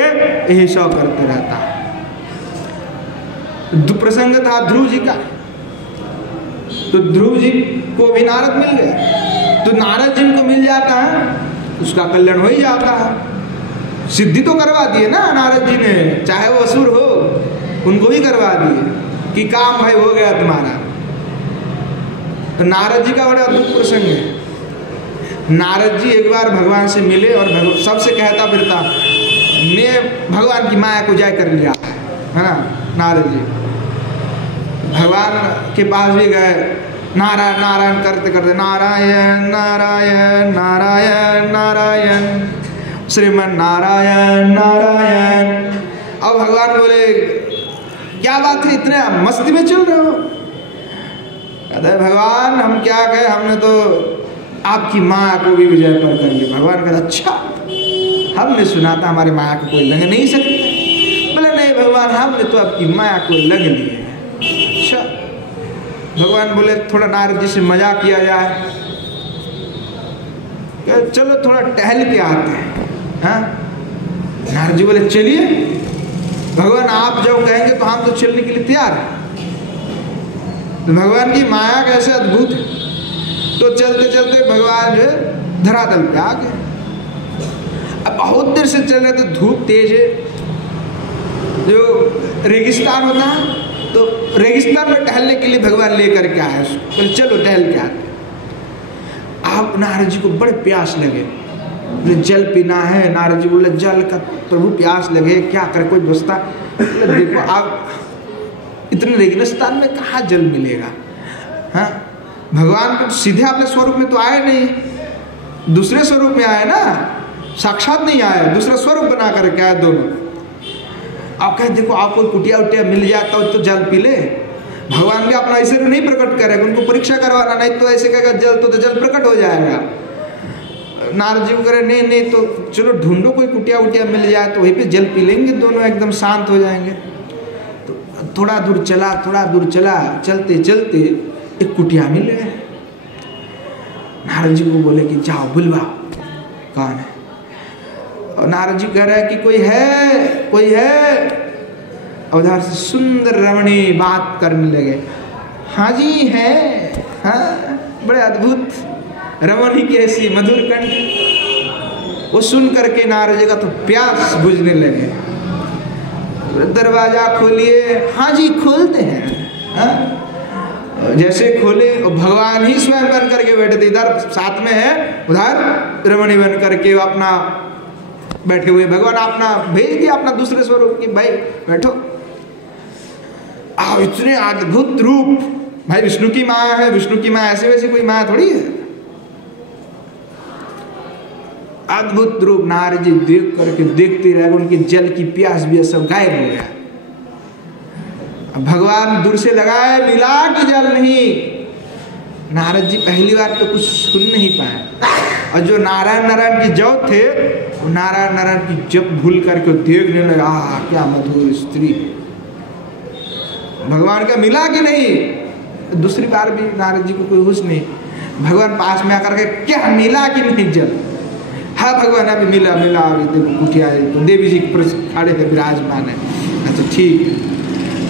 यही शौ करते रहता है। प्रसंग था ध्रुव जी का, तो ध्रुव जी को भी नारद मिल गया। तो नारद जिनको मिल जाता है उसका कल्याण हो ही जाता है। सिद्धि तो करवा दिए ना नारद जी ने, चाहे वो असुर हो उनको भी करवा दिए कि काम भाई हो गया तुम्हारा। तो नारद जी का बड़ा अद्भुत प्रसंग है। नारद जी एक बार भगवान से मिले और सबसे कहता फिरता मैं भगवान की माया को जय कर लिया है ना। नारद जी भगवान के पास भी गए, नारायण नारायण करते करते नारायण नारायण नारायण नारायण श्रीमन नारायण नारायण। अब भगवान बोले क्या बात है, इतने मस्ती में चल रहे हो? कहते भगवान हम क्या कहें, हमने तो आपकी माया को भी विजय पर कर लिया। भगवान कहते अच्छा, हमने सुना था हमारी माया को कोई लग नहीं सकता। बोले नहीं भगवान, हमने तो आपकी माया को लग लिया। अच्छा, भगवान बोले थोड़ा नारद जी से मजाक किया जाए, चलो थोड़ा टहल के आते हैं। हाँ, नारद जी बोले चलिए भगवान, आप जब कहेंगे तो हम तो चलने के लिए तैयार हैं। तो भगवान की माया कैसे अद्भुत है। तो चलते चलते भगवान जो है धरातल पे आ गए। अब बहुत देर से चल रहे थे, धूप तेज है, जो रेगिस्तान होता है तो रेगिस्तान में टहलने के लिए भगवान लेकर के आए उसको। बोले चलो टहल के आते। आप नारद जी को बड़े प्यास लगे, बोले जल पीना है। नारद जी बोले जल का प्रभु प्यास लगे क्या करे, कोई बस्ता। देखो आप इतने रेगिस्तान में कहाँ जल मिलेगा। हाँ, भगवान को सीधे अपने स्वरूप में तो आए नहीं, दूसरे स्वरूप में आए ना, साक्षात नहीं आए, दूसरा स्वरूप बना करके आए दोनों। आप कहे देखो आपको कुटिया उटिया मिल जाता हो तो जल पी ले। भगवान भी अपना ऐसे नहीं प्रकट करेगा, उनको परीक्षा करवाना, नहीं तो ऐसे कहेगा जल तो जल प्रकट हो जाएगा। नारद जी को करे नहीं नहीं तो चलो ढूंढो कोई कुटिया उटिया मिल जाए तो वहीं पे जल पी लेंगे, दोनों एकदम शांत हो जाएंगे। तो थोड़ा दूर चला, चलते चलते एक कुटिया मिल गया। नारद जी को बोले कि जाओ बुलवाओ कौन है। और नारद जी कह रहे हैं कि कोई है। उधर से सुंदर रमणी बात करने लगे, हाँ जी है, हाँ बड़े अद्भुत रमणी की ऐसी मधुर कंठ। वो सुन करके नारद जी का तो प्यास बुझने लगे। दरवाजा खोलिए, हाँ जी खोलते हैं। हाँ? जैसे खोले भगवान ही स्वयं बन करके बैठे थे, इधर साथ में है, उधर रमणी बन करके अपना बैठे हुए। भगवान अपना भेज दिया अपना दूसरे स्वरूप की, भाई बैठो। इतने अद्भुत रूप, भाई विष्णु की माया है। विष्णु की माया ऐसे वैसे कोई माया थोड़ी है, अद्भुत रूप। नारद जी देख करके देखते रहे, उनकी जल की प्यास भी सब गायब हो गया। अब भगवान दूर से लगाए, मिला कि जल नहीं। नारद जी पहली बार तो कुछ सुन नहीं पाए, और जो नारायण नारायण की जप थे वो नारायण नारायण की जप भूल करके देखने लगा, क्या मधुर स्त्री। भगवान का मिला कि नहीं। दूसरी बार भी नारद जी को कोई होश नहीं। भगवान पास में आकर के क्या मिला कि नहीं जल। हाँ भगवान अभी मिला अभी देखो कुटिया तो देवी जी खड़े थे विराजमान है। अच्छा ठीक है,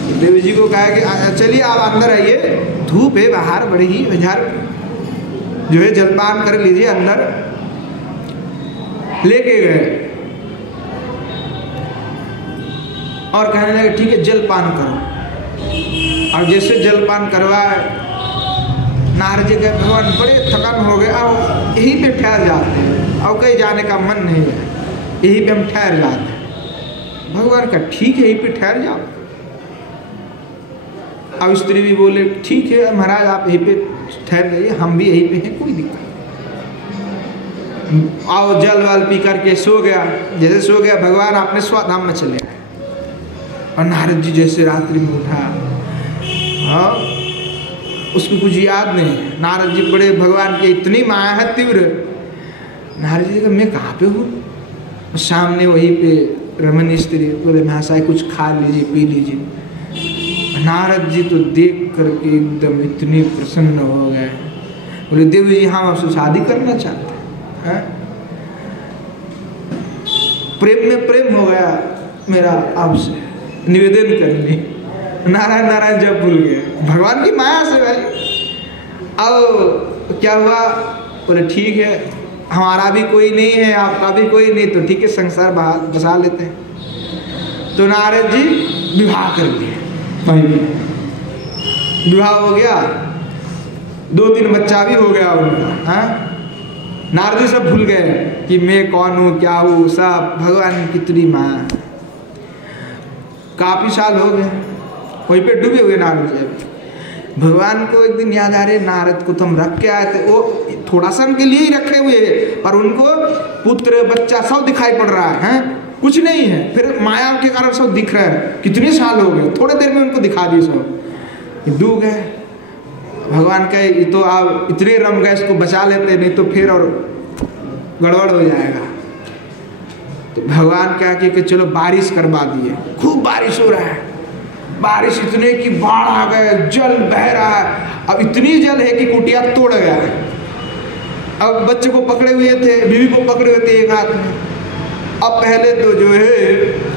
तो देवी जी को कहा कि चलिए आप अंदर आइए, धूप है बाहर बड़ी ही, बाजार जो है जलपान कर लीजिए। अंदर लेके गए और कहने लगे ठीक है जलपान करो। और जैसे जलपान करवाए, नारद जी के भगवान बड़े थकान हो गए, अब यहीं पे ठहर जाते हैं, अब कहीं जाने का मन नहीं है, यहीं पे हम ठहर जाते हैं। भगवान का ठीक है यहीं पे ठहर जाओ। अब स्त्री भी बोले ठीक है महाराज आप यहीं पे ठहर जाइए, हम भी यहीं पे हैं, कोई दिक्कत नहीं। आओ जल वल पी करके सो गया। जैसे सो गया भगवान अपने स्वधाम में चले गए। और नारद जी जैसे रात्रि में उठा, हाँ उसको कुछ याद नहीं। नारद जी बड़े भगवान के इतनी माया है तीव्र। नारद जी का मैं कहाँ पे हूँ। सामने वहीं पे रमणी स्त्री बोले महाशय कुछ खा लीजिए पी लीजिए। नारद जी तो देख करके एकदम इतने प्रसन्न हो गए। बोले देवी जी हम आपसे शादी करना चाहते हैं। प्रेम में प्रेम हो गया मेरा आपसे, निवेदन करनी। नारायण नारायण जब भूल गए भगवान की माया से भाई। अब क्या हुआ, बोले ठीक है, हमारा भी कोई नहीं है, आपका भी कोई नहीं, तो ठीक है संसार बसा लेते हैं। तो नारद जी विवाह कर लिए, भाई विवाह हो गया, 2-3 बच्चा भी हो गया उनका। हाँ, नारद जी सब भूल गए कि मैं कौन हूँ, क्या हूँ, सब भगवान की तुरी माँ। काफी साल हो गए, वहीं पे डूबे हुए नारद जी। भगवान को एक दिन याद आ रहे, नारद को तो हम रख के आए थे, वो थोड़ा सा उनके लिए ही रखे हुए हैं, पर उनको पुत्र बच्चा सब दिखाई पड़ रहा है, कुछ नहीं है, फिर माया के कारण सब दिख रहा है। कितने साल हो गए, थोड़े देर में उनको दिखा दिए, सब डूब गए। भगवान कहे ये तो आप इतने रम गए, इसको बचा लेते, नहीं तो फिर और गड़बड़ हो जाएगा। तो भगवान क्या कि चलो बारिश करवा दिए, खूब बारिश हो रहा है, बारिश इतने की बाढ़ आ गए, जल बह रहा है। अब इतनी जल है कि कुटिया तोड़ गया है। अब बच्चे को पकड़े हुए थे, बीवी को पकड़े हुए थे एक हाथ में। अब पहले तो जो है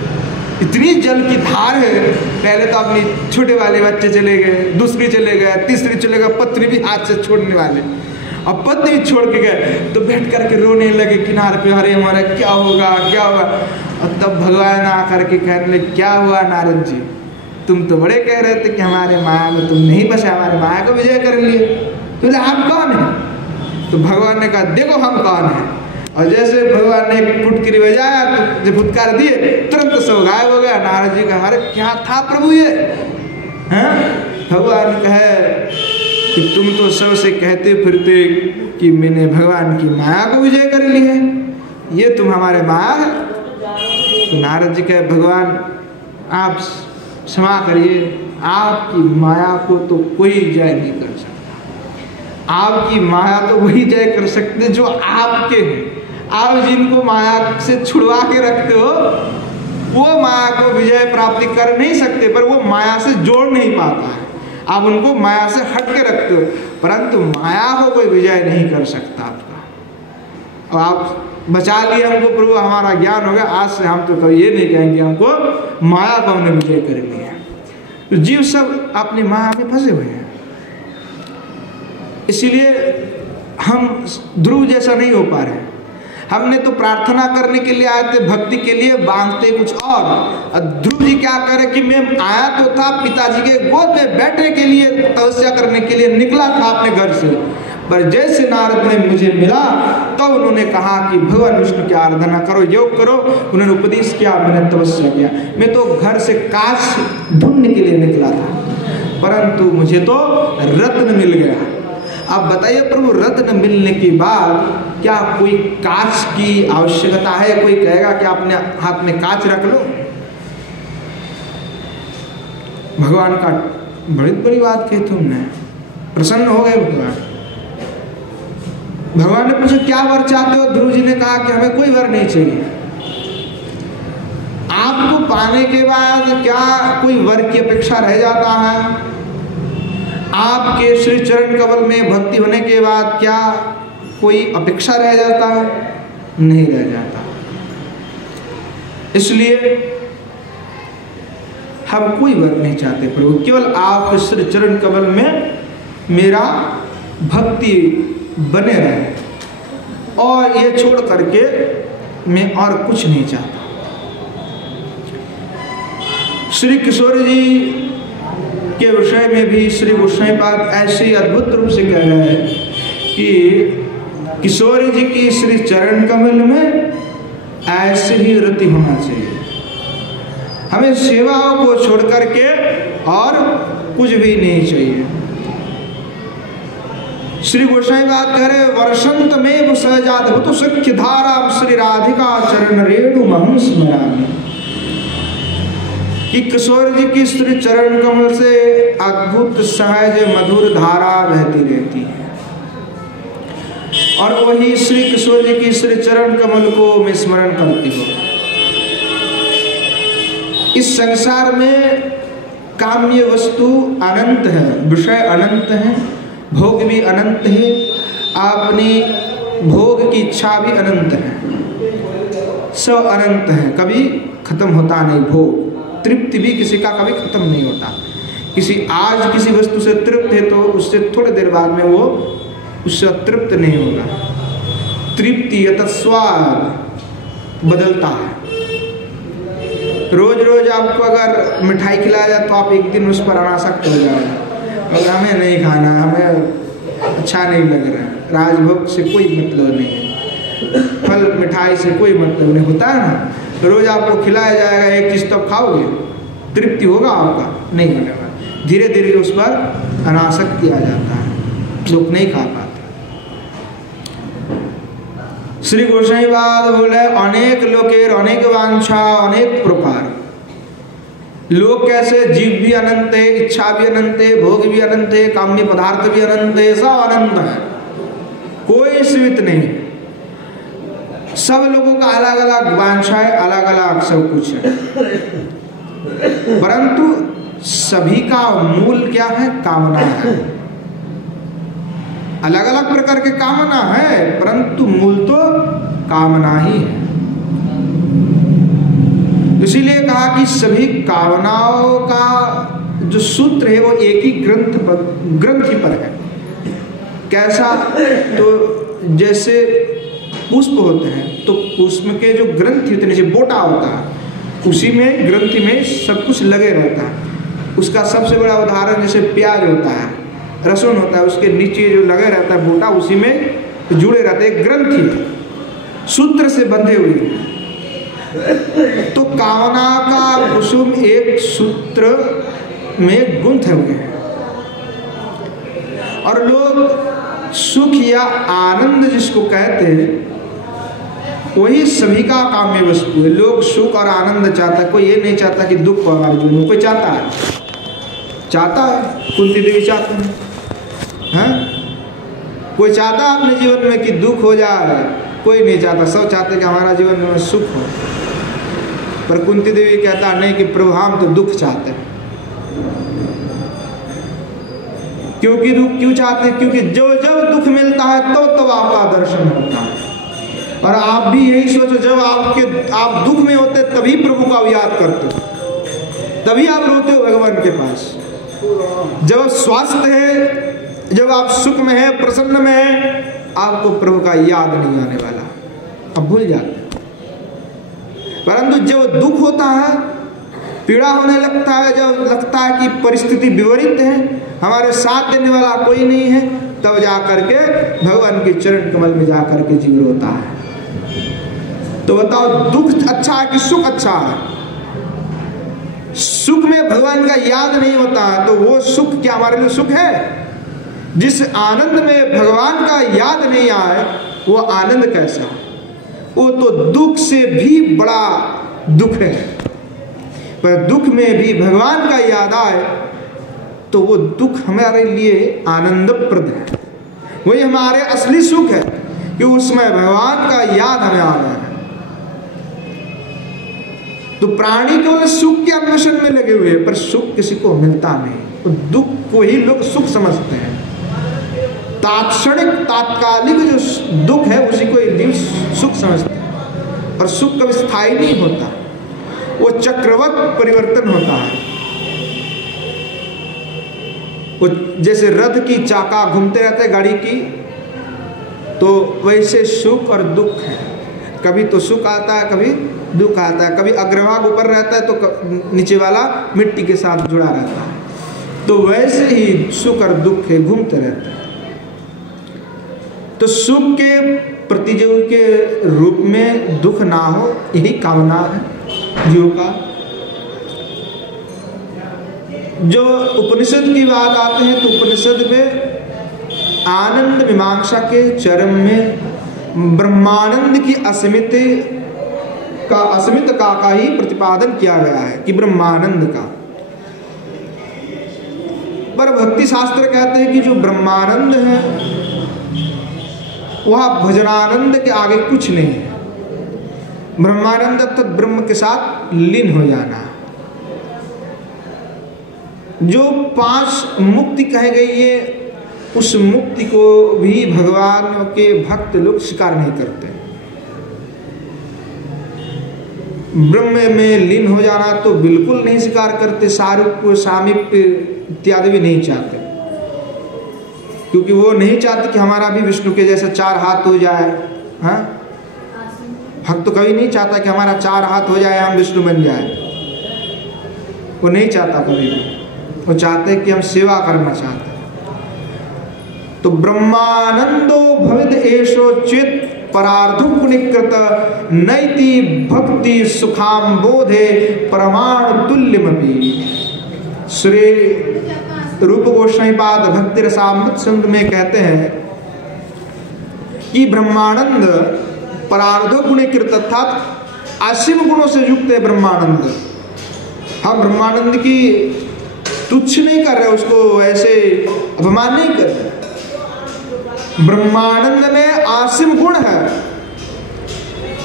इतनी जल की धार है, पहले तो अपनी छोटे वाले बच्चे चले गए, दूसरी चले गए, तीसरी चले गए, पत्नी भी हाथ से छोड़ने वाले। अब पत्नी छोड़ के गए तो बैठ करके रोने लगे किनारे पे, अरे हमारा क्या होगा क्या होगा। और तब भगवान आकर के कहने लगे, क्या हुआ नारद जी, तुम तो बड़े कह रहे थे कि हमारे माया में तुम नहीं बसे, हमारे माया को विजय कर लिए, तो हम कौन है? तो भगवान ने कहा देखो हम कौन है। और जैसे भगवान ने एक फुटकी बजाया तो जब फुटकार दिए तुरंत सब गायब हो गया। नारद जी का अरे क्या था प्रभु ये हैं? भगवान कहे कि तुम तो सबसे कहते फिरते कि मैंने भगवान की माया को विजय कर ली है, ये तुम हमारे माया है। तो नारद जी कहे भगवान आप क्षमा करिए, आपकी माया को तो कोई जय नहीं कर सकता। आपकी माया तो वही जय कर सकते जो आपके हैं। आप जिनको माया से छुड़वा के रखते हो वो माया को विजय प्राप्ति कर नहीं सकते, पर वो माया से जोड़ नहीं पाता है। आप उनको माया से हट के रखते हो, परंतु माया को कोई विजय नहीं कर सकता आपका। और आप बचा लिए हमको प्रभु, हमारा ज्ञान हो गया, आज से हम तो कभी ये नहीं कहेंगे हमको माया को हमने विजय कर लिया। तो जीव सब अपनी माया में फंसे हुए हैं, इसीलिए हम ध्रुव जैसा नहीं हो पा रहे। हमने तो प्रार्थना करने के लिए आए थे, भक्ति के लिए, बांधते कुछ और ध्रुव जी क्या करे कि मैं आया तो था पिताजी के गोद में बैठने के लिए, तपस्या करने के लिए निकला था अपने घर से, पर जैसे नारद ने मुझे मिला तो उन्होंने कहा कि भगवान विष्णु की आराधना करो, योग करो। उन्होंने उपदेश किया, मैंने तपस्या किया। मैं तो घर से कांच ढूंढने के लिए निकला था, परंतु मुझे तो रत्न मिल गया। अब बताइए प्रभु, रत्न मिलने के बाद क्या कोई कांच की आवश्यकता है? कोई कहेगा कि अपने हाथ में कांच रख लो? भगवान का बड़ी बड़ी बात कही तुमने, प्रसन्न हो गए भगवान। भगवान ने पूछा क्या वर चाहते हो? ध्रुव जी ने कहा कि हमें कोई वर नहीं चाहिए। आपको पाने के बाद क्या कोई वर की अपेक्षा रह जाता है? आपके श्री चरण कमल में भक्ति होने के बाद क्या कोई अपेक्षा रह जाता है? नहीं रह जाता। इसलिए हम कोई वर नहीं चाहते प्रभु, केवल आप श्री चरण कमल में मेरा भक्ति बने रहे, और ये छोड़ करके मैं और कुछ नहीं चाहता। श्री किशोर जी के विषय में भी श्री गोसाई पाद ऐसे अद्भुत रूप से कह रहे हैं कि किशोर जी की श्री चरण कमल में ऐसे ही रति होना चाहिए। हमें सेवाओं को छोड़ करके और कुछ भी नहीं चाहिए। श्री गोसाई बात कह रहे वर्षंत में सहजाद्भुत सख्य धारा श्री राधिका चरण रेणु महं स्मरामि, कि किशोर जी की श्री चरण कमल से अद्भुत सहज मधुर धारा बहती रहती है, और वही श्री किशोर जी की श्री चरण कमल को मैं स्मरण करती हूँ। इस संसार में काम्य वस्तु अनंत है, विषय अनंत है, भोग भी अनंत है, अपनी भोग की इच्छा भी अनंत है, सब अनंत है, कभी खत्म होता नहीं। भोग तृप्ति भी किसी का कभी खत्म नहीं होता। किसी आज किसी वस्तु से तृप्त है तो उससे उससे थोड़ी देर बाद में वो उससे तृप्त नहीं होगा। तृप्ति अर्थात स्वाद बदलता है। रोज रोज आपको अगर मिठाई खिलाया जाए तो आप एक दिन उस पर अनासक्त हो जाओगे, अगर हमें नहीं खाना, हमें अच्छा नहीं लग रहा है, राजभोग से कोई मतलब नहीं है, फल मिठाई से कोई मतलब नहीं होता है ना। रोज आपको खिलाया जाएगा एक चीज़ तब खाओगे, तृप्ति होगा आपका? नहीं होगा। धीरे धीरे उस पर अनासक्ति आ जाता है, लोग नहीं खा पाते। श्री गोसाई बात बोले अनेक लोकेर अनेक वांछा अनेक प्रकार। लोग कैसे? जीव भी अनंत है, इच्छा भी अनंत है, भोग भी अनंत है, काम्य पदार्थ भी अनंत है, सब अनंत है, कोई सीमित नहीं। सब लोगों का अलग अलग वांछा है, अलग अलग सब कुछ है, परंतु सभी का मूल क्या है? कामना है। अलग अलग प्रकार के कामना है, परंतु मूल तो कामना ही है। इसीलिए कहा कि सभी कामनाओं का जो सूत्र है वो एक ही ग्रंथि पर है। कैसा? तो जैसे पुष्प होते हैं तो पुष्प के जो ग्रंथि होते हैं, जैसे बोटा होता है, उसी में ग्रंथि में सब कुछ लगे रहता है। उसका सबसे बड़ा उदाहरण जैसे प्याज होता है, लहसुन होता है, उसके नीचे जो लगे रहता है बोटा, उसी में जुड़े रहते हैं, ग्रंथि सूत्र से बंधे हुए। तो कामना का कुसुम एक सूत्र में गुंथे हुए हैं। और लोग सुख या आनंद जिसको कहते हैं वही सभी का काम्य वस्तु है। लोग सुख और आनंद चाहता है, कोई ये नहीं चाहता कि दुख हो हमारे जीवन में। कोई चाहता है? कुंती देवी चाहते हैं, कोई चाहता है अपने जीवन में कि दुख हो जाए? कोई नहीं चाहता। सब चाहते कि हमारा जीवन में सुख हो। पर कुंती देवी कहता नहीं कि प्रभु हम तो दुख चाहते हैं। क्योंकि दुख क्यों चाहते हैं? क्योंकि जब दुख मिलता है तो आपका दर्शन होता है। और आप भी यही सोचो, जब आप दुख में होते तभी प्रभु का याद करते हो, तभी आप रोते हो भगवान के पास। जब स्वास्थ्य है, जब आप सुख में है, प्रसन्न में है, आपको प्रभु का याद नहीं आने वाला, आप भूल जाते। परंतु जब दुख होता है, पीड़ा होने लगता है, जब लगता है कि परिस्थिति विपरीत है, हमारे साथ देने वाला कोई नहीं है, तब जाकर के भगवान के चरण कमल में जाकर के जीव रोता है। तो बताओ, दुख अच्छा है कि सुख अच्छा है? सुख में भगवान का याद नहीं होता है, तो वो सुख क्या हमारे लिए सुख है? जिस आनंद में भगवान का याद नहीं आए, वो आनंद कैसा? वो तो दुख से भी बड़ा दुख है। पर दुख में भी भगवान का याद आए तो वो दुख हमारे लिए आनंदप्रद है। वही हमारे असली सुख है कि उसमें भगवान का याद हमें आ रहा है। तो प्राणी केवल सुख के अन्वेषण में लगे हुए हैं, पर सुख किसी को मिलता नहीं। तो दुख को ही लोग सुख समझते हैं। तात्क्षणिक तात्कालिक जो दुख है उसी को जीव सुख समझते हैं। और सुख कभी स्थायी नहीं होता, वो चक्रवत परिवर्तन होता है। वो जैसे रथ की चाका घूमते रहते गाड़ी की, तो वैसे सुख और दुख है। कभी तो सुख आता है, कभी दुख आता है। कभी अग्रभाग ऊपर रहता है तो नीचे वाला मिट्टी के साथ जुड़ा रहता है। तो वैसे ही सुख और दुख है, घूमते रहते हैं। तो सुख के प्रतियोगी के रूप में दुख ना हो, यही कामना है जीव का। जो उपनिषद की बात आते हैं तो उपनिषद में आनंद मीमांसा के चरम में ब्रह्मानंद की अस्मित का ही प्रतिपादन किया गया है कि ब्रह्मानंद का। पर भक्ति शास्त्र कहते हैं कि जो ब्रह्मानंद है वह भजनानंद के आगे कुछ नहीं है। ब्रह्मानंद अर्थात ब्रह्म के साथ लीन हो जाना। जो 5 मुक्ति कहे गई है, उस मुक्ति को भी भगवान के भक्त लोग स्वीकार नहीं करते। ब्रह्म में लीन हो जाना तो बिल्कुल नहीं स्वीकार करते। सारूप्य सामीप्य इत्यादि भी नहीं चाहते। क्योंकि वो नहीं चाहते कि हमारा भी विष्णु के जैसा 4 हाथ हो जाए। हाँ, भक्त तो कभी नहीं चाहता कि हमारा 4 हाथ हो जाए, हम विष्णु बन जाए। वो नहीं चाहता कभी भी, वो चाहते कि हम सेवा करना चाहते हैं। तो ब्रह्मानंदो भविद एषो चित परार्धु पुनिकृत नैति भक्ति सुखाम बोधे प्रमाण तुल्यमपि। श्री रूप गोस्वामी पाद भक्ति रसामृत सिंधु में कहते हैं कि ब्रह्मानंद परार्धो गुणीकृत अर्थात असीम गुणों से युक्त है ब्रह्मानंद। हम ब्रह्मानंद की तुच्छ नहीं कर रहे, उसको ऐसे अपमान नहीं कर रहे। ब्रह्मानंद में असीम गुण है,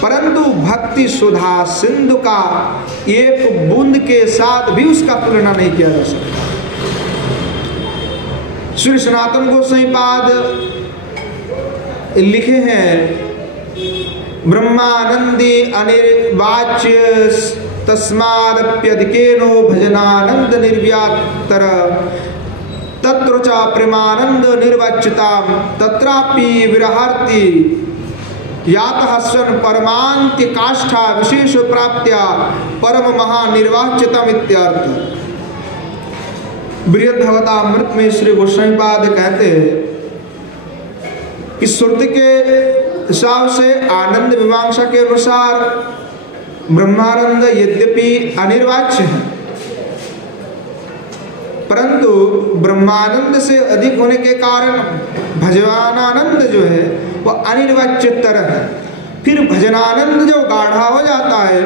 परंतु भक्ति सुधा सिंधु का एक बूंद के साथ भी उसका तुलना नहीं किया जा सकता। श्री सनातन गोस्वामी पाद लिखे हैं, ब्रह्मानंदी अनिर्वाच्य तस्मादप्यधिकेनो भजनानंद निर्व्यातर तत्र च प्रेमानंद निर्वाच्यता तत्रापि विरहार्ति यातः सन् परमान्त्य काष्ठा विशेष प्राप्त्या परम महानिर्वाच्यतम इत्यर्थ। बृहद भगवतामृत में श्री गोस्वामी पाद कहते हैं कि श्रुति के हिसाब से आनंद मीमांसा के अनुसार ब्रह्मानंद यद्यपि अनिर्वाच्य है, परंतु ब्रह्मानंद से अधिक होने के कारण भजनानंद जो है वह अनिर्वाच्यतर है। फिर भजनानंद जो गाढ़ा हो जाता है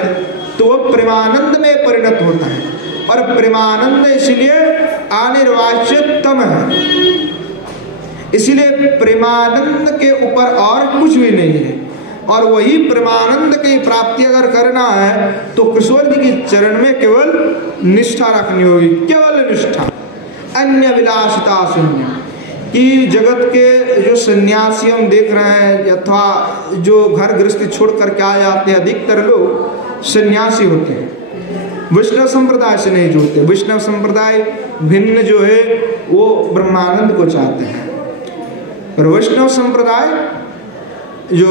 तो वह प्रेमानंद में परिणत होता है, और प्रेमानंद इसलिए अनिर्वाच्यतम है। इसलिए प्रेमानंद के ऊपर और कुछ भी नहीं है, और वही प्रेमानंद की प्राप्ति अगर करना है तो किशोर जी के चरण में केवल निष्ठा रखनी होगी, केवल निष्ठा, अन्य विलासिता शून्य। कि जगत के जो सन्यासी हम देख रहे हैं अथवा जो घर गृहस्थी छोड़ करके आ जाते हैं, अधिकतर लोग सन्यासी होते हैं, वैष्णव संप्रदाय से नहीं जुड़ते। वैष्णव संप्रदाय भिन्न जो है वो ब्रह्मानंद को चाहते हैं, और वैष्णव संप्रदाय जो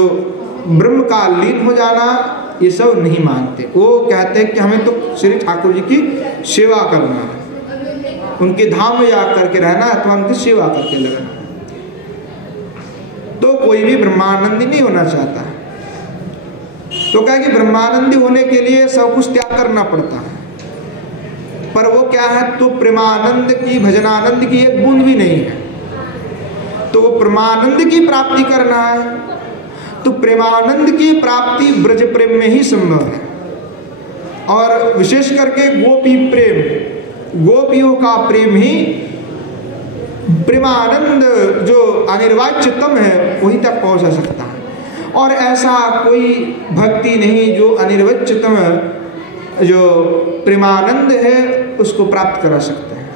ब्रह्म का लीन हो जाना ये सब नहीं मानते। वो कहते हैं कि हमें तो श्री ठाकुर जी की सेवा करना है, उनके धाम में जा करके रहना है, अथवा उनकी सेवा करके लगना है। तो कोई भी ब्रह्मानंदी नहीं होना चाहता है। तो क्या कि ब्रह्मानंदी होने के लिए सब कुछ त्याग करना पड़ता है, पर वो क्या है, तो प्रेमानंद की भजनानंद की एक बूंद भी नहीं है। तो वो प्रेमानंद की प्राप्ति करना है, तो प्रेमानंद की प्राप्ति ब्रज प्रेम में ही संभव है। और विशेष करके गोपी प्रेम, गोपियों का प्रेम ही प्रेमानंद जो अनिर्वाच्यतम है वहीं तक पहुंचा सकता है। और ऐसा कोई भक्ति नहीं जो अनिर्वाच्यतम जो प्रेमानंद है उसको प्राप्त करा सकते हैं।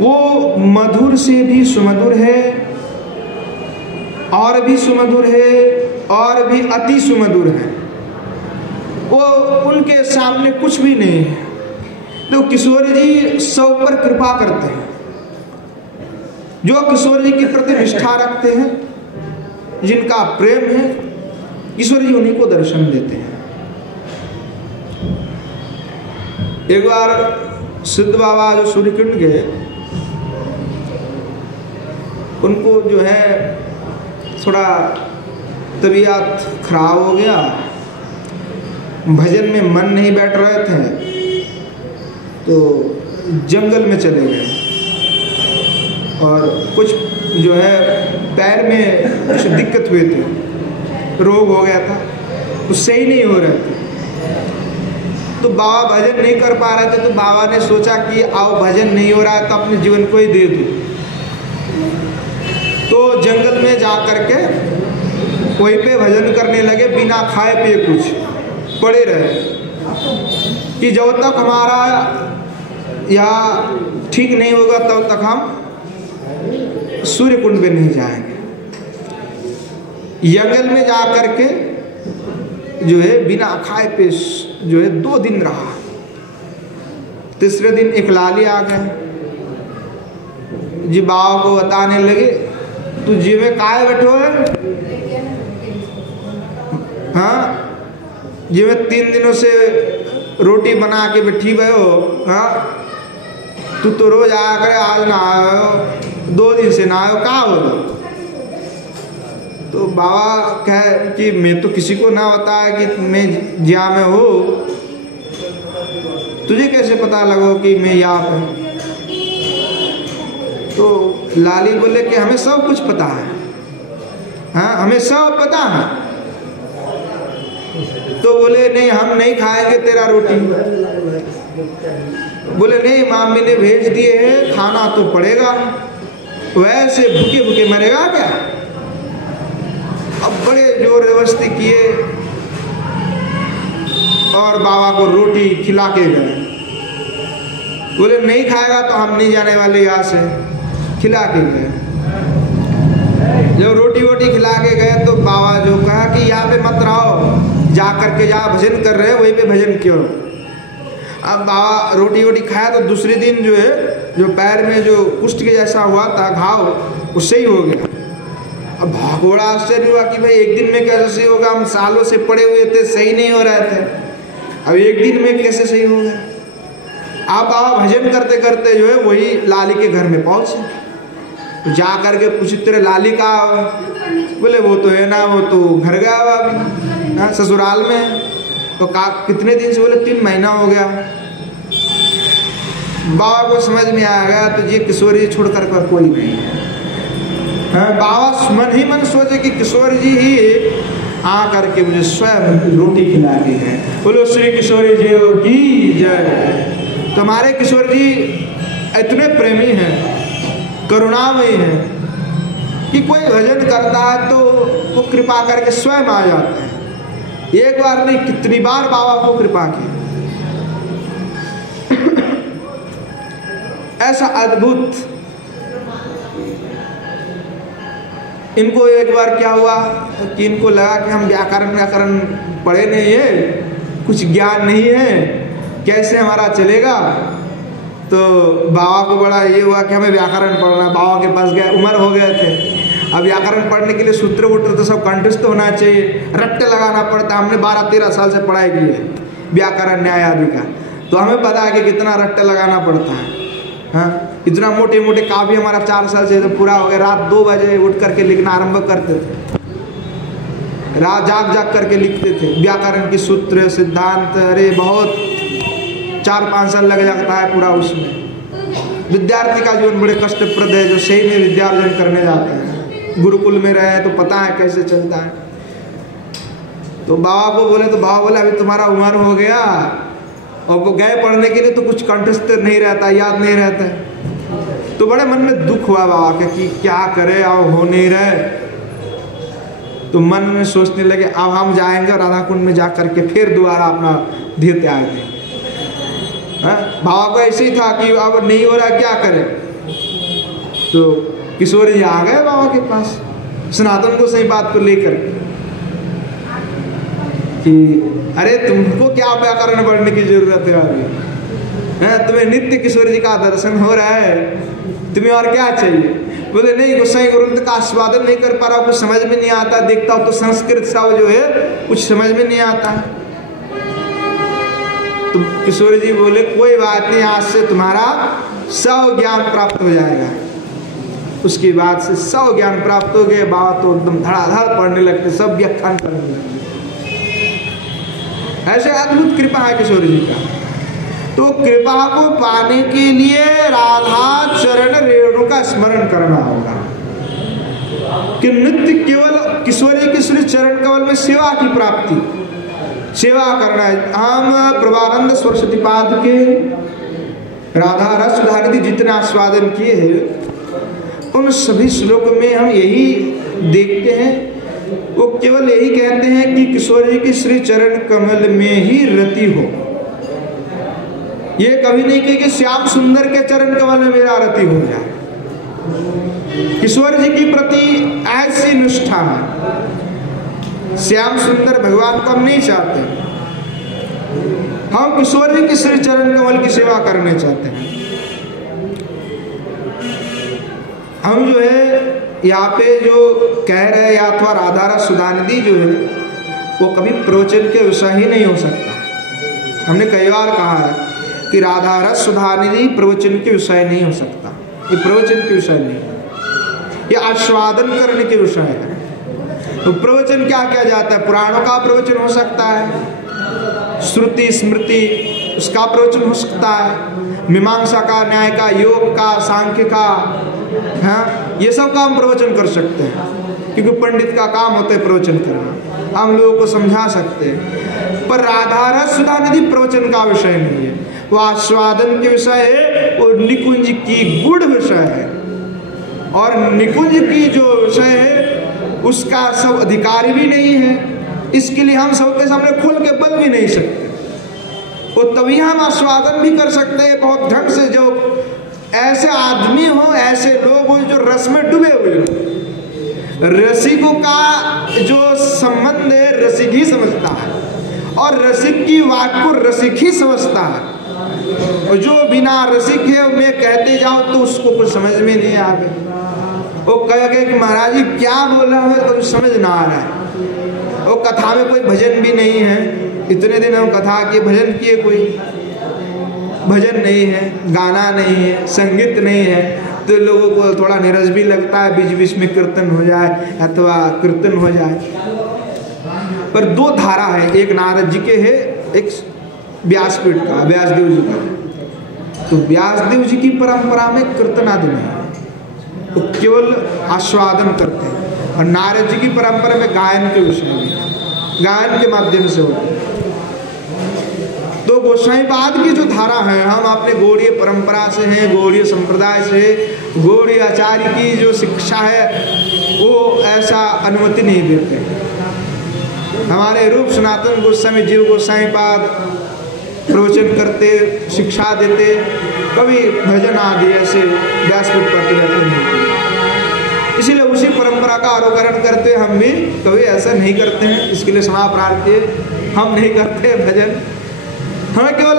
वो मधुर से भी सुमधुर है, और भी सुमधुर है, और भी अति सुमधुर है। वो उनके सामने कुछ भी नहीं है। तो किशोर जी सब पर कृपा करते हैं, जो किशोर जी के प्रति निष्ठा रखते हैं, जिनका प्रेम है, किशोर जी उन्हीं को दर्शन देते हैं। एक बार सिद्ध बाबा जो सूर्यकुंड गए, उनको जो है थोड़ा तबीयत खराब हो गया, भजन में मन नहीं बैठ रहे थे, तो जंगल में चले गए, और कुछ जो है पैर में कुछ दिक्कत हुई थी, रोग हो गया था, तो सही नहीं हो रहे थे। तो बाबा भजन नहीं कर पा रहे थे, तो बाबा ने सोचा कि आओ भजन नहीं हो रहा है तो अपने जीवन को ही दे दूं। तो जंगल में जा करके वहीं पे भजन करने लगे, बिना खाए पिए कुछ पड़े रहे, कि जब तक हमारा यह ठीक नहीं होगा तब तक हम सूर्य कुंड में नहीं जाएंगे। जंगल में जा करके जो है बिना खाए पे जो है 2 दिन रहा। तीसरे दिन एक लाली आ गए, जी बाबा को बताने लगे, तू जी में काय बैठो है? हाँ, जी में 3 दिनों से रोटी बना के बैठी हुए हो। हाँ, तू तो रोज आया करे, आज ना आयो, 2 दिन से ना आयो, का होगा? तो बाबा कहे कि मैं तो किसी को ना बताया कि मैं जिया में हूँ, तुझे कैसे पता लगा कि मैं यहाँ पे? तो लाली बोले कि हमें सब कुछ पता है। हाँ, हमें सब पता है। तो बोले नहीं, हम नहीं खाएंगे तेरा रोटी। बोले नहीं, मामी ने भेज दिए हैं, खाना तो पड़ेगा, वैसे भूखे भूखे मरेगा क्या? अब बड़े जोर जबरदस्ती किए और बाबा को रोटी खिला के गए। बोले नहीं खाएगा तो हम नहीं जाने वाले यहाँ से, खिला के गए। जब रोटी वोटी खिला के गए तो बाबा जो कहा कि यहाँ पे मत रहो, जा करके जहाँ भजन कर रहे हो वहीं पे भजन क्यों। अब बाबा रोटी वोटी खाया तो दूसरे दिन जो है, जो पैर में जो कुष्ठ के जैसा हुआ था घाव, उससे ही हो गया। अब बड़ा आश्चर्य हुआ कि भाई एक दिन में कैसे सही होगा, हम सालों से पड़े हुए थे, सही नहीं हो रहे थे, अब एक दिन में कैसे सही हो गया। आप बाबा भजन करते करते जो है वही लाली के घर में पहुंचे। तो जा करके पूछे तेरे लाली का? बोले वो तो है ना, वो तो घर गया हुआ अभी, हाँ ससुराल में। तो कितने दिन से? बोले 3 महीना हो गया। बाबा को समझ में आ गया तो ये किशोरी छोड़ कर कोई नहीं है। हाँ, बाबा मन ही मन सोचे कि किशोर जी ही आ करके मुझे स्वयं रोटी खिला के हैं। बोलो श्री किशोरी जी की जय। तुम्हारे किशोर जी इतने प्रेमी हैं, करुणामयी हैं कि कोई भजन करता है तो वो कृपा करके स्वयं आ जाते हैं। एक बार नहीं, कितनी बार बाबा को कृपा की। ऐसा अद्भुत। इनको एक बार क्या हुआ कि इनको लगा कि हम व्याकरण पढ़े नहीं है, कुछ ज्ञान नहीं है, कैसे हमारा चलेगा। तो बाबा को बड़ा ये हुआ कि हमें व्याकरण पढ़ना। बाबा के पास गए, उम्र हो गए थे, अब व्याकरण पढ़ने के लिए सूत्र वूत्र तो सब कंठस्थ होना चाहिए, रट्टे लगाना पड़ता। हमने 12-13 साल से पढ़ाई की है व्याकरण न्याय आदि का, तो हमें पता है कि कितना रट्टे लगाना पड़ता है। हाँ, इतना मोटे मोटे काव्य हमारा 4 साल से तो पूरा हो गया। रात 2 बजे उठ करके लिखना आरंभ करते थे, रात जाग जाग करके लिखते थे व्याकरण की सूत्र सिद्धांत। अरे बहुत 4-5 साल लग जाता है पूरा उसमें। विद्यार्थी का जीवन बड़े कष्टप्रद है जो सही में विद्यार्जन करने जाते हैं। गुरुकुल में रहे तो पता है कैसे चलता है। तो बाबा को बोले तो बाबा बोले अभी तुम्हारा उम्र हो गया, और वो गए पढ़ने के लिए तो कुछ कंठस्थ नहीं रहता, याद नहीं रहता। तो बड़े मन में दुख हुआ बाबा के कि क्या करे, अब हो नहीं रहे। तो मन में सोचने लगे अब हम जाएंगे राधा कुंड में जा करके फिर दोबारा अपना धीर त्याग देंगे। बाबा को ऐसे ही था कि अब नहीं हो रहा, क्या करें। तो किशोर जी आ गए बाबा के पास सनातन को सही बात को लेकर कि अरे तुमको क्या व्याकरण पढ़ने की जरूरत है, अभी तुम्हें नित्य किशोर जी का दर्शन हो रहा है, तुम्हें और क्या चाहिए। बोले नहीं, गोसाई ग्रंथ का आस्वादन नहीं कर पा रहा, कुछ समझ में नहीं आता, देखता हूँ तो संस्कृत सा जो है कुछ समझ में नहीं आता। तो किशोर जी बोले कोई बात नहीं, आज से तुम्हारा 100 ज्ञान प्राप्त हो जाएगा। उसके बाद से 100 ज्ञान प्राप्त हो गए। बाबा तो एकदम धड़ाधड़ पढ़ने लगते, सब व्याख्यान करने लगते। ऐसे अद्भुत कृपा है किशोर जी का। तो कृपा को पाने के लिए राधा चरण रेणु का स्मरण करना होगा कि नित्य केवल किशोर जी के श्री चरण कमल में सेवा की प्राप्ति, सेवा करना है। हम प्रभानंद सरस्वती पाद के राधा रस धारित जितने आस्वादन किए हैं उन सभी श्लोक में हम यही देखते हैं, वो केवल यही कहते हैं कि किशोर जी के श्री चरण कमल में ही रति हो। ये कभी नहीं कहे कि श्याम सुंदर के चरण कमल में मेरा रति हो जाए। किशोर जी की प्रति ऐसी निष्ठा है, श्याम सुंदर भगवान को हम नहीं चाहते, हम किशोर जी के श्री चरण कमल की सेवा करने चाहते हैं। हम जो है यहाँ पे जो कह रहे हैं, या अथवा राधा रस सुधानिधि जो है वो कभी प्रवचन के विषय ही नहीं हो सकता। हमने कई बार कहा है कि राधा रस सुधानिधि प्रवचन के विषय नहीं हो सकता। ये प्रवचन के विषय नहीं है, ये आस्वादन करने के विषय है। तो प्रवचन क्या किया जाता है? पुराणों का प्रवचन हो सकता है, श्रुति स्मृति उसका प्रवचन हो सकता है, मीमांसा का, न्याय का, योग का, सांख्य का, हाँ, ये सब का हम प्रवचन कर सकते हैं, क्योंकि पंडित का काम होता है प्रवचन करना, हम लोगों को समझा सकते हैं। पर राधा रस सुधानिधि प्रवचन का विषय नहीं है, वो आस्वादन के विषय है, वो निकुंज की गुड़ विषय है। और निकुंज की जो विषय है उसका सब अधिकारी भी नहीं है, इसके लिए हम सबके सामने खुल के बोल भी नहीं सकते। वो तभी हम आस्वादन भी कर सकते हैं बहुत ढंग से, जो ऐसे आदमी हो, ऐसे लोग हो जो रस में डूबे हुए हो। रसिकों का जो संबंध है रसिक ही समझता है, और रसिक की बात को रसिक ही समझता है। और जो बिना रसिक है मैं कहते जाओ तो उसको कुछ समझ में नहीं आवे। वो कहेगा कि महाराज जी क्या बोला है तो कुछ समझ ना आ रहा है। वो कथा में कोई भजन भी नहीं है, इतने दिन हम कथा किए, भजन किए, कोई भजन नहीं है, गाना नहीं है, संगीत नहीं है, तो लोगों को थोड़ा निरस भी लगता है, बीच बीच में कीर्तन हो जाए अथवा कीर्तन हो जाए। पर दो धारा है, एक नारद जी के है, एक व्यासपीठ का, व्यासदेव जी का। तो व्यासदेव जी की परंपरा में कीर्तन आदि नहीं है, वो केवल आस्वादन करते हैं। और नारद जी की परंपरा में गायन के विषय में, गायन के माध्यम से होते हैं। तो गोसाईवाद की जो धारा है, हम अपने गौड़ीय परंपरा से हैं, गौड़ीय संप्रदाय से, गौड़ीय आचार्य की जो शिक्षा है वो ऐसा अनुमति नहीं देते। हमारे रूप सनातन गोस्वामी जीव गोसाईपाद प्रवचन करते, शिक्षा देते, कभी भजन आदि ऐसे व्यासपीठ पर नहीं। इसीलिए उसी परंपरा का अनुकरण करते हम भी कभी ऐसा नहीं करते हैं। इसके लिए क्षमा प्रार्थी, हम नहीं करते भजन। हमें केवल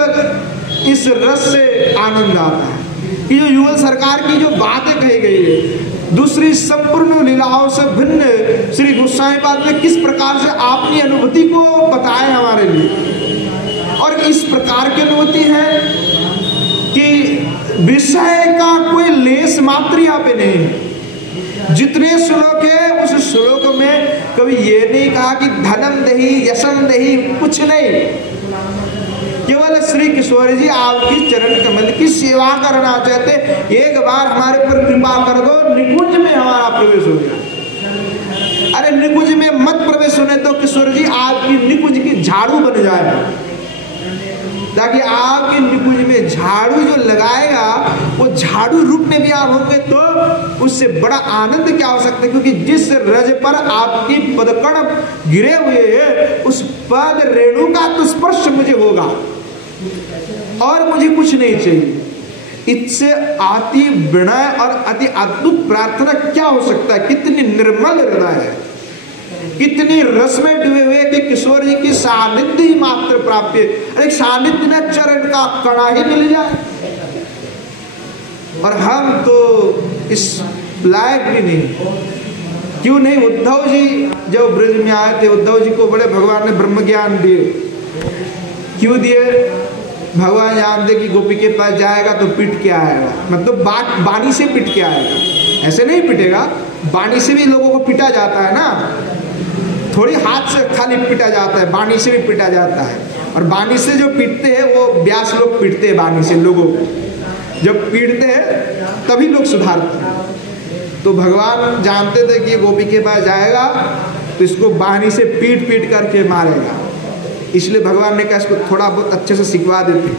इस रस से आनंद आता है कि जो युगल सरकार की जो बातें कही गई है, दूसरी संपूर्ण लीलाओं से भिन्न श्री गोसाईपाद ने किस प्रकार से अपनी अनुभूति को बताया हमारे लिए। और इस प्रकार की अनुभूति है कि विषय का कोई लेस मात्र यहाँ पे नहीं है। जितने श्लोक है उस श्लोक में कभी ये नहीं कहा कि धनम दही यशम दही, कुछ नहीं। केवल श्री किशोर जी आपकी चरण कमल की सेवा करना चाहते, एक बार हमारे पर कृपा कर दो, निकुंज में हमारा प्रवेश हो गया। अरे निकुंज में मत प्रवेश होने तो किशोर जी आपकी निकुंज की झाड़ू बन जाए, ताकि आपके निकुंज में झाड़ू जो लगाएगा वो झाड़ू रूप में भी आप होंगे तो उससे बड़ा आनंद क्या हो सकता है। क्योंकि जिस रज पर आपकी पदकण गिरे हुए हैं उस पद रेणु का तो स्पर्श मुझे होगा और मुझे कुछ नहीं चाहिए। इससे अति विनय और अति अद्भुत प्रार्थना क्या हो सकता है। कितनी निर्मल हृदय है, कितनी रस में डूबे हुए कि किशोर जी की सानिध्य मात्र प्राप्य, अरे सानिध्य में चरण का कणा ही मिल जाए। और हम तो इस लायक भी नहीं। क्यों नहीं? उद्धव जी जब ब्रज में आए थे, उद्धव जी को बड़े भगवान ने ब्रह्म ज्ञान दिए। क्यों दिए? भगवान जानते कि गोपी के पास जाएगा तो पिट के आएगा, मतलब बाणी से पिट के आएगा। ऐसे नहीं पिटेगा, बाणी से भी लोगों को पिटा जाता है ना, थोड़ी हाथ से खाली पिटा जाता है, बाणी से भी पिटा जाता है। और बाणी से जो पीटते हैं वो व्यास लोग पीटते हैं बाणी से लोगों को, जब पीटते हैं तभी लोग सुधारते हैं। तो भगवान जानते थे कि गोपी के पास जाएगा तो इसको बाणी से पीट पीट करके मारेगा, इसलिए भगवान ने कहा इसको थोड़ा बहुत अच्छे से सिखवा देते।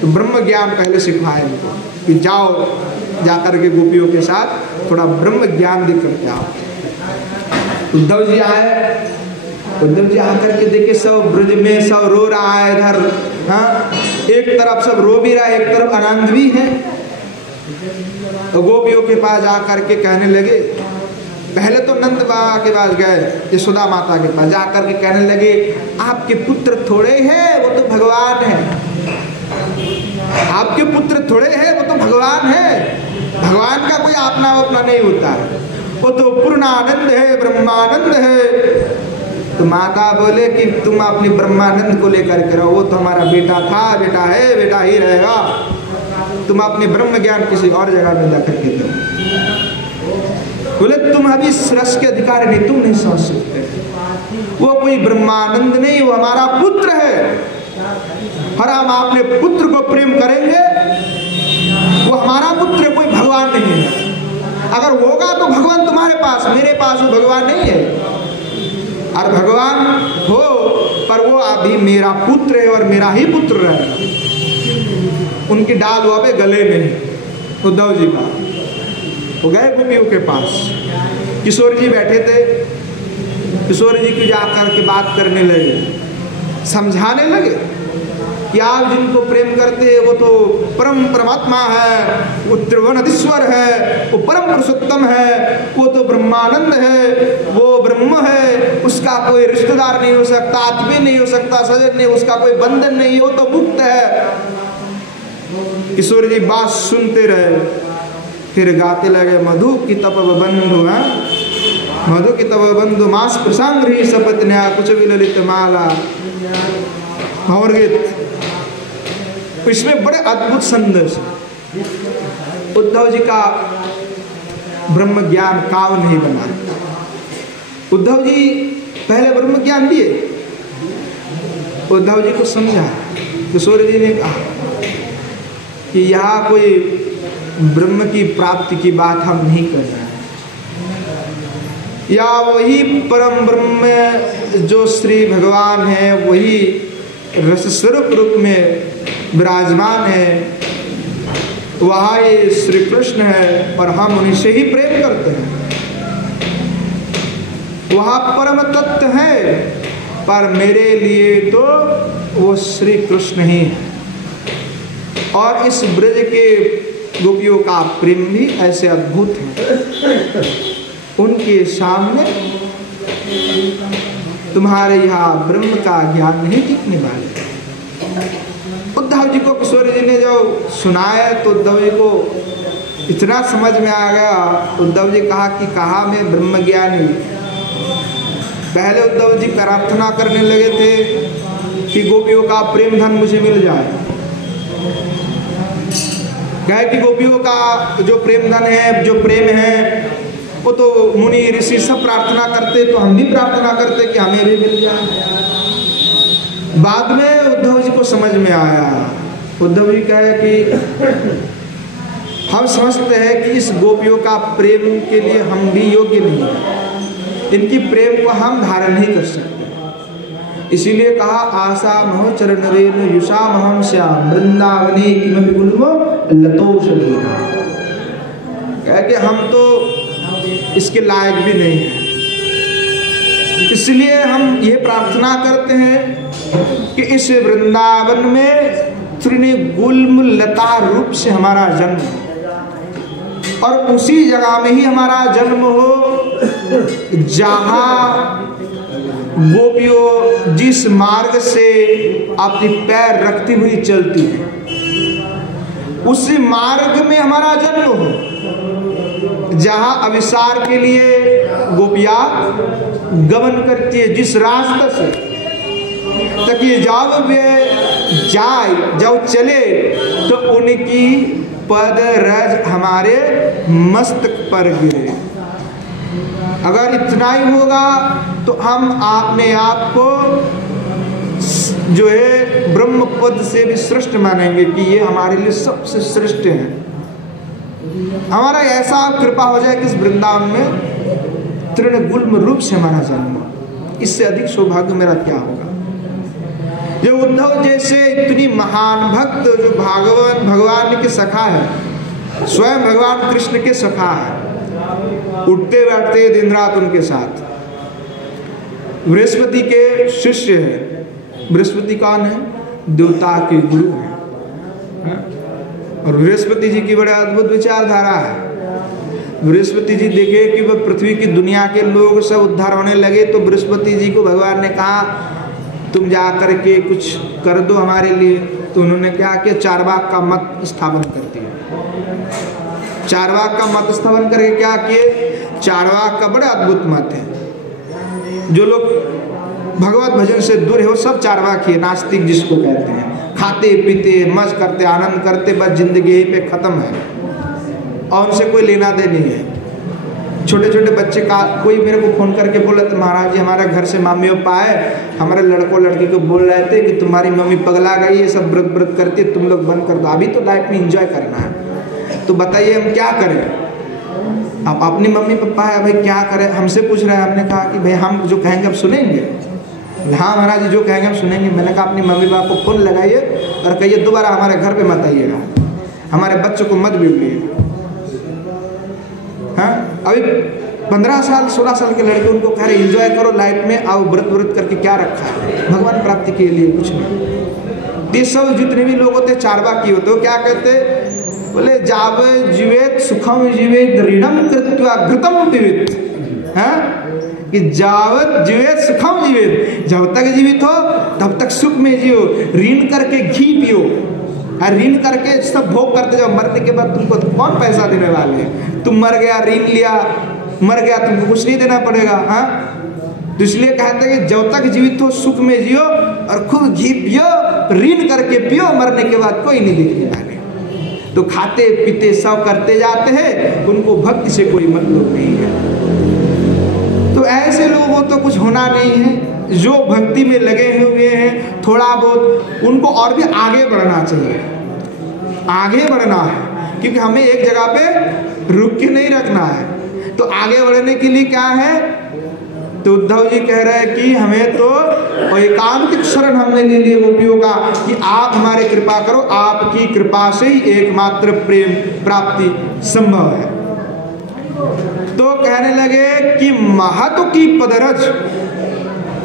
तो ब्रह्म ज्ञान पहले सिखवाए इनको कि जाओ जाकर के गोपियों के साथ थोड़ा ब्रह्म ज्ञान दे करके आओ। उद्धव जी आए, उद्धव जी आकर के देखे सब ब्रज में सब रो रहा है इधर, हाँ, एक तरफ सब रो भी रहा है, एक तरफ आनंद भी है। तो गोपियों के पास जाकर के कहने लगे, पहले तो नंद बाबा के पास गए, यशोदा माता के पास जाकर के कहने लगे आपके पुत्र थोड़े हैं, वो तो भगवान है। आपके पुत्र थोड़े हैं, वो तो भगवान है। भगवान का कोई अपना अपना नहीं होता है, वो तो पूर्णानंद है, ब्रह्मानंद है। तो माता बोले कि तुम अपनी ब्रह्मानंद को लेकर के रहो, वो तो हमारा बेटा था, बेटा है, बेटा ही रहेगा। तुम अपने ब्रह्म ज्ञान किसी और जगह में जाकर के दो। बोले तुम अभी इस रस के अधिकारी नहीं, तुम नहीं समझ सकते। वो कोई ब्रह्मानंद नहीं, वो हमारा पुत्र है। और हम अपने पुत्र को प्रेम करेंगे, वो हमारा पुत्र, कोई भगवान नहीं है। अगर होगा तो भगवान तुम्हारे पास, मेरे पास वो भगवान नहीं है। और भगवान हो पर वो अभी मेरा पुत्र है और मेरा ही पुत्र रहेगा। उनकी डाल हुआ पे गले में उद्धव जी का, वो गए गोपियों के पास। किशोर जी बैठे थे, किशोर जी की जाकर के बात करने लगे, समझाने लगे कि आप जिनको प्रेम करते हैं वो तो परम परमात्मा है, वो त्रिभुवनाधीश्वर है, वो परम पुरुषोत्तम है, वो तो ब्रह्मानंद है, वो ब्रह्म है, उसका कोई रिश्तेदार नहीं हो सकता, आत्मीय नहीं हो सकता, सजन नहीं, उसका कोई बंधन नहीं, वो तो मुक्त है। किशोर जी बात सुनते रहे, फिर गाते लगे, मधु की तप बंधु है, मधु की तप बंधु मास प्रसंग सपत न्या कुछ भी ललित माला और गीत। इसमें बड़े अद्भुत संदेश। उद्धव जी का ब्रह्म ज्ञान काव नहीं बना। उद्धव जी पहले ब्रह्म ज्ञान दिए, उद्धव जी को समझा। किशोर जी ने कहा कि यहाँ कोई ब्रह्म की प्राप्ति की बात हम नहीं कर रहे हैं, या वही परम ब्रह्म जो श्री भगवान है वही रस स्वरूप रूप में विराजमान है, वहाँ ये श्री कृष्ण है और हम उन्हीं से ही प्रेम करते हैं। वहाँ परम तत्व है, पर मेरे लिए तो वो श्री कृष्ण ही है। और इस ब्रज के गोपियों का प्रेम भी ऐसे अद्भुत है, उनके सामने तुम्हारे यहाँ ब्रह्म का ज्ञान नहीं टिकने वाले। उद्धव जी को किशोर जी ने जो सुनाया तो उद्धव जी को इतना समझ में आ गया। उद्धव जी कहा कि कहा मैं ब्रह्म ज्ञानी। पहले उद्धव जी प्रार्थना करने लगे थे कि गोपियों का प्रेम धन मुझे मिल जाए, कहे कि गोपियों का जो प्रेम धन है, जो प्रेम है, वो तो मुनि ऋषि सब प्रार्थना करते, तो हम भी प्रार्थना करते कि हमें भी मिल जाए। बाद में उद्धव जी को समझ में आया। उद्धव जी कहे कि हम समझते हैं कि इस गोपियों का प्रेम के लिए हम भी योग्य नहीं है, इनकी प्रेम को हम धारण नहीं कर सकते। इसीलिए कहा आशा महो चरणरेण युषा महम श्याम वृंदावने किमपि गुल्मो लतोषधीना। कहे कि हम तो इसके लायक भी नहीं है, इसलिए हम ये प्रार्थना करते हैं कि इस वृंदावन में तृणगुल्म लता रूप से हमारा जन्म, और उसी जगह में ही हमारा जन्म हो जहाँ गोपियों जिस मार्ग से अपनी पैर रखती हुई चलती है, उसी मार्ग में हमारा जन्म हो जहाँ अविसार के लिए गोपियाँ गमन करती है, जिस रास्ते से ताकि जब वे जाए, जब चले तो उनकी पद रज हमारे मस्तक पर गिरे। अगर इतना ही होगा तो हम अपने आप को जो है ब्रह्म पद से भी श्रेष्ठ मानेंगे कि ये हमारे लिए सबसे श्रेष्ठ है। हमारा ऐसा कृपा हो जाए कि इस वृंदावन में तृणगुल्म रूप से हमारा जन्म, इससे अधिक सौभाग्य मेरा क्या होगा। जो उद्धव जैसे इतनी महान भक्त जो भगवान के सखा है, स्वयं भगवान कृष्ण के सखा है, उठते बैठते दिन रात उनके साथ। बृहस्पति के शिष्य है। बृहस्पति कौन है? देवता के गुरु है। और बृहस्पति जी की बड़े अद्भुत विचारधारा है। बृहस्पति जी देखे कि वह पृथ्वी की दुनिया के लोग सब उद्धार होने लगे, तो बृहस्पति जी को भगवान ने कहा तुम जा करके कुछ कर दो हमारे लिए। तो उन्होंने क्या किया, चारवाक का मत स्थापन कर दिया। चारवाक का मत स्थापन करके क्या किए? चारवाक का बड़ा अद्भुत मत है। जो लोग भगवत भजन से दूर है वो सब चारवाक है, नास्तिक जिसको कहते हैं। खाते पीते मौज करते आनंद करते, बस जिंदगी यही पे खत्म है और उनसे कोई लेना दे नहीं है। छोटे छोटे बच्चे का कोई मेरे को फोन करके बोला तो महाराज जी हमारा घर से मम्मी पापा आए, हमारे लड़कों लड़की को बोल रहे थे कि तुम्हारी मम्मी पगला गई है, सब व्रत व्रत करती है, तुम लोग बंद कर दो, अभी तो लाइफ में एंजॉय करना है, तो बताइए हम क्या करें? आप अपनी मम्मी पापा है भाई क्या करें? हमसे पूछ रहे हैं। हमने कहा कि भाई हम जो कहेंगे आप सुनेंगे? हाँ महाराज जी जो कहेंगे हम सुनेंगे। मैंने कहा अपनी मम्मी पापा को फोन लगाइए और कहिए दोबारा हमारे घर पे मत आइएगा, हमारे बच्चों को मत बिगड़िए। हाँ अभी 15 साल 16 साल के लड़के उनको कह रहे एंजॉय करो लाइफ में, आओ व्रत व्रत करके क्या रखा है भगवान प्राप्ति के लिए? कुछ नहीं। सब जितने भी लोग होते चारवाकी होते हो क्या कहते? बोले जावे जीवेत सुखम जीवेत ऋणम कृत्वा घृतम पीवेत। हाँ कि जावत जीवेत सुखम जीवेत, जब तक जीवित हो तब तक सुख में जियो, ऋण करके घी पियो, ऋण करके सब भोग करते जाओ, मरने के बाद तुमको कौन पैसा देने वाले हैं? तुम मर गया, ऋण लिया, मर गया, तुमको कुछ नहीं देना पड़ेगा। हाँ तो इसलिए कहते हैं कि जब तक जीवित हो सुख में जियो और खूब घी पियो, ऋण करके पियो, मरने के बाद कोई नहीं देखने वाले। तो खाते पीते सब करते जाते हैं, उनको भक्ति से कोई मतलब नहीं है। तो ऐसे लोगों को तो कुछ होना नहीं है। जो भक्ति में लगे हुए हैं थोड़ा बहुत, उनको और भी आगे बढ़ना चाहिए, आगे बढ़ना है, क्योंकि हमें एक जगह पे रुक के नहीं रखना है। तो आगे बढ़ने के लिए क्या है? तो उद्धव जी कह रहे हैं कि हमें तो एकांतिक शरण हमने ले लिए गोपियों का, कि आप हमारे कृपा करो, आपकी कृपा से ही एकमात्र प्रेम प्राप्ति संभव है। तो कहने लगे कि महत्व की पदरज,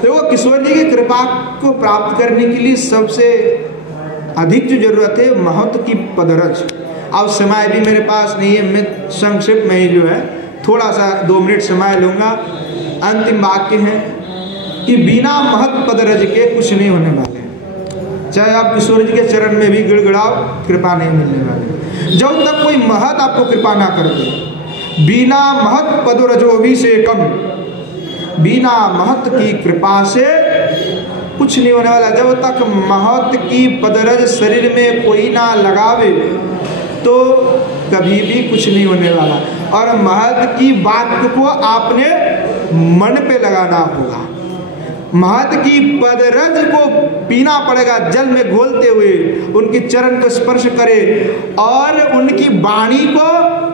देखो किशोर जी की कृपा को प्राप्त करने के लिए सबसे अधिक जो जरूरत है महत्व की पदरज। अब समय भी मेरे पास नहीं है, मैं संक्षिप्त में ही जो है थोड़ा सा 2 मिनट समय लूंगा। अंतिम वाक्य है कि बिना महत्व पदरज के कुछ नहीं होने वाले। चाहे आप किशोर जी के चरण में भी गिड़गिड़ाओ, कृपा नहीं मिलने वाली जब तक कोई महत आपको कृपा ना करते। बिना महत पदरजोभिषेकम, बिना महत की कृपा से कुछ नहीं होने वाला। जब तक महत की पदरज शरीर में कोई ना लगावे तो कभी भी कुछ नहीं होने वाला। और महत की बात को आपने मन पे लगाना होगा। महत की पदरज को पीना पड़ेगा, जल में घोलते हुए उनके चरण को स्पर्श करे और उनकी वाणी को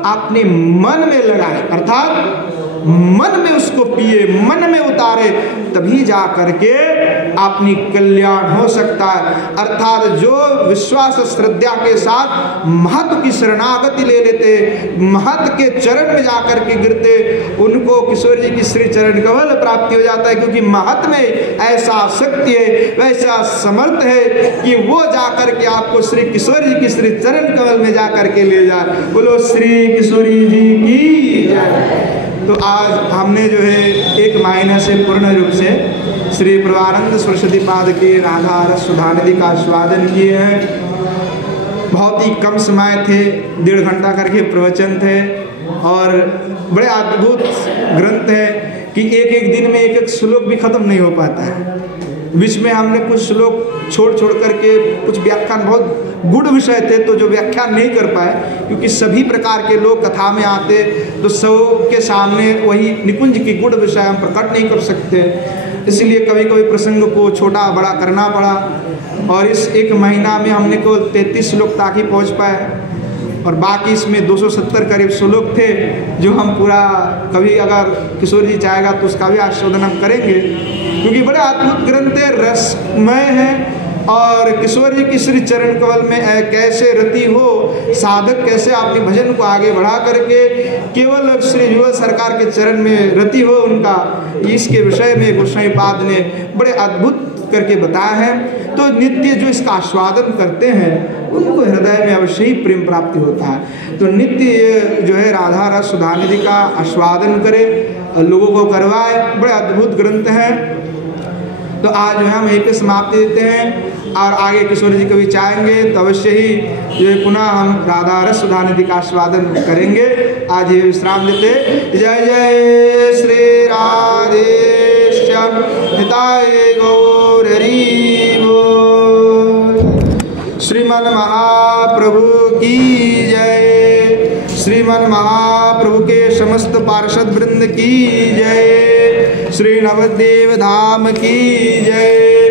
अपने मन में लगाए, अर्थात मन में उसको पिए, मन में उतारे, तभी जा करके अपनी कल्याण हो सकता है। अर्थात जो विश्वास श्रद्धा के साथ महत की शरणागति ले लेते, महत के चरण में जाकर के गिरते, उनको किशोर जी की श्री चरण कमल प्राप्ति हो जाता है। क्योंकि महत में ऐसा शक्ति है, वैसा समर्थ है कि वो जाकर के आपको श्री किशोर जी की श्री चरण कमल में जाकर के ले जाए। बोलो श्री किशोरी जी की जय। तो आज हमने जो है 1 महीने से पूर्ण रूप से श्री प्रभानंद सरस्वती पाद के राधा रस सुधा निधि का स्वादन किए हैं। बहुत ही कम समय थे, 1.5 घंटा करके प्रवचन थे और बड़े अद्भुत ग्रंथ है कि एक दिन में एक श्लोक भी खत्म नहीं हो पाता है। बीच में हमने कुछ श्लोक छोड़ करके कुछ व्याख्यान, बहुत गुड़ विषय थे तो जो व्याख्यान नहीं कर पाए, क्योंकि सभी प्रकार के लोग कथा में आते तो सब के सामने वही निकुंज की गुड़ विषय हम प्रकट नहीं कर सकते, इसलिए कभी कभी प्रसंग को छोटा बड़ा करना पड़ा। और इस 1 महीना में हमने केवल 33 श्लोक तक ही पहुँच पाए और बाकी इसमें 270 करीब श्लोक थे जो हम पूरा, कभी अगर किशोर जी चाहेगा तो उसका भी आस्वादन हम करेंगे, क्योंकि बड़े अद्भुत ग्रंथ है, रसमय है। और किशोर जी की श्री चरण कमल में कैसे रति हो, साधक कैसे अपने भजन को आगे बढ़ा करके केवल श्री युगल सरकार के चरण में रति हो उनका, इसके विषय में गोस्वामी पाद ने बड़े अद्भुत करके बताया है। तो नित्य जो इसका आस्वादन करते हैं उनको हृदय में अवश्य ही प्रेम प्राप्ति होता है। तो नित्य जो है राधा रस सुधा निधि का आस्वादन करे, लोगों को करवाए, बड़े अद्भुत ग्रंथ हैं। तो आज जो है हम यहीं पे समाप्ति देते हैं। और आगे किशोर जी कभी चाहेंगे तो अवश्य ही ये पुनः हम राधा रस सुधा निधि का आस्वादन करेंगे। आज ये विश्राम देते। जय जय श्री राधेश्याम निताय गौर हरि बोल। श्रीमन महाप्रभु की जय। श्रीमन महाप्रभु के समस्त पार्षद वृंद की जय। श्री नवदेव धाम की जय।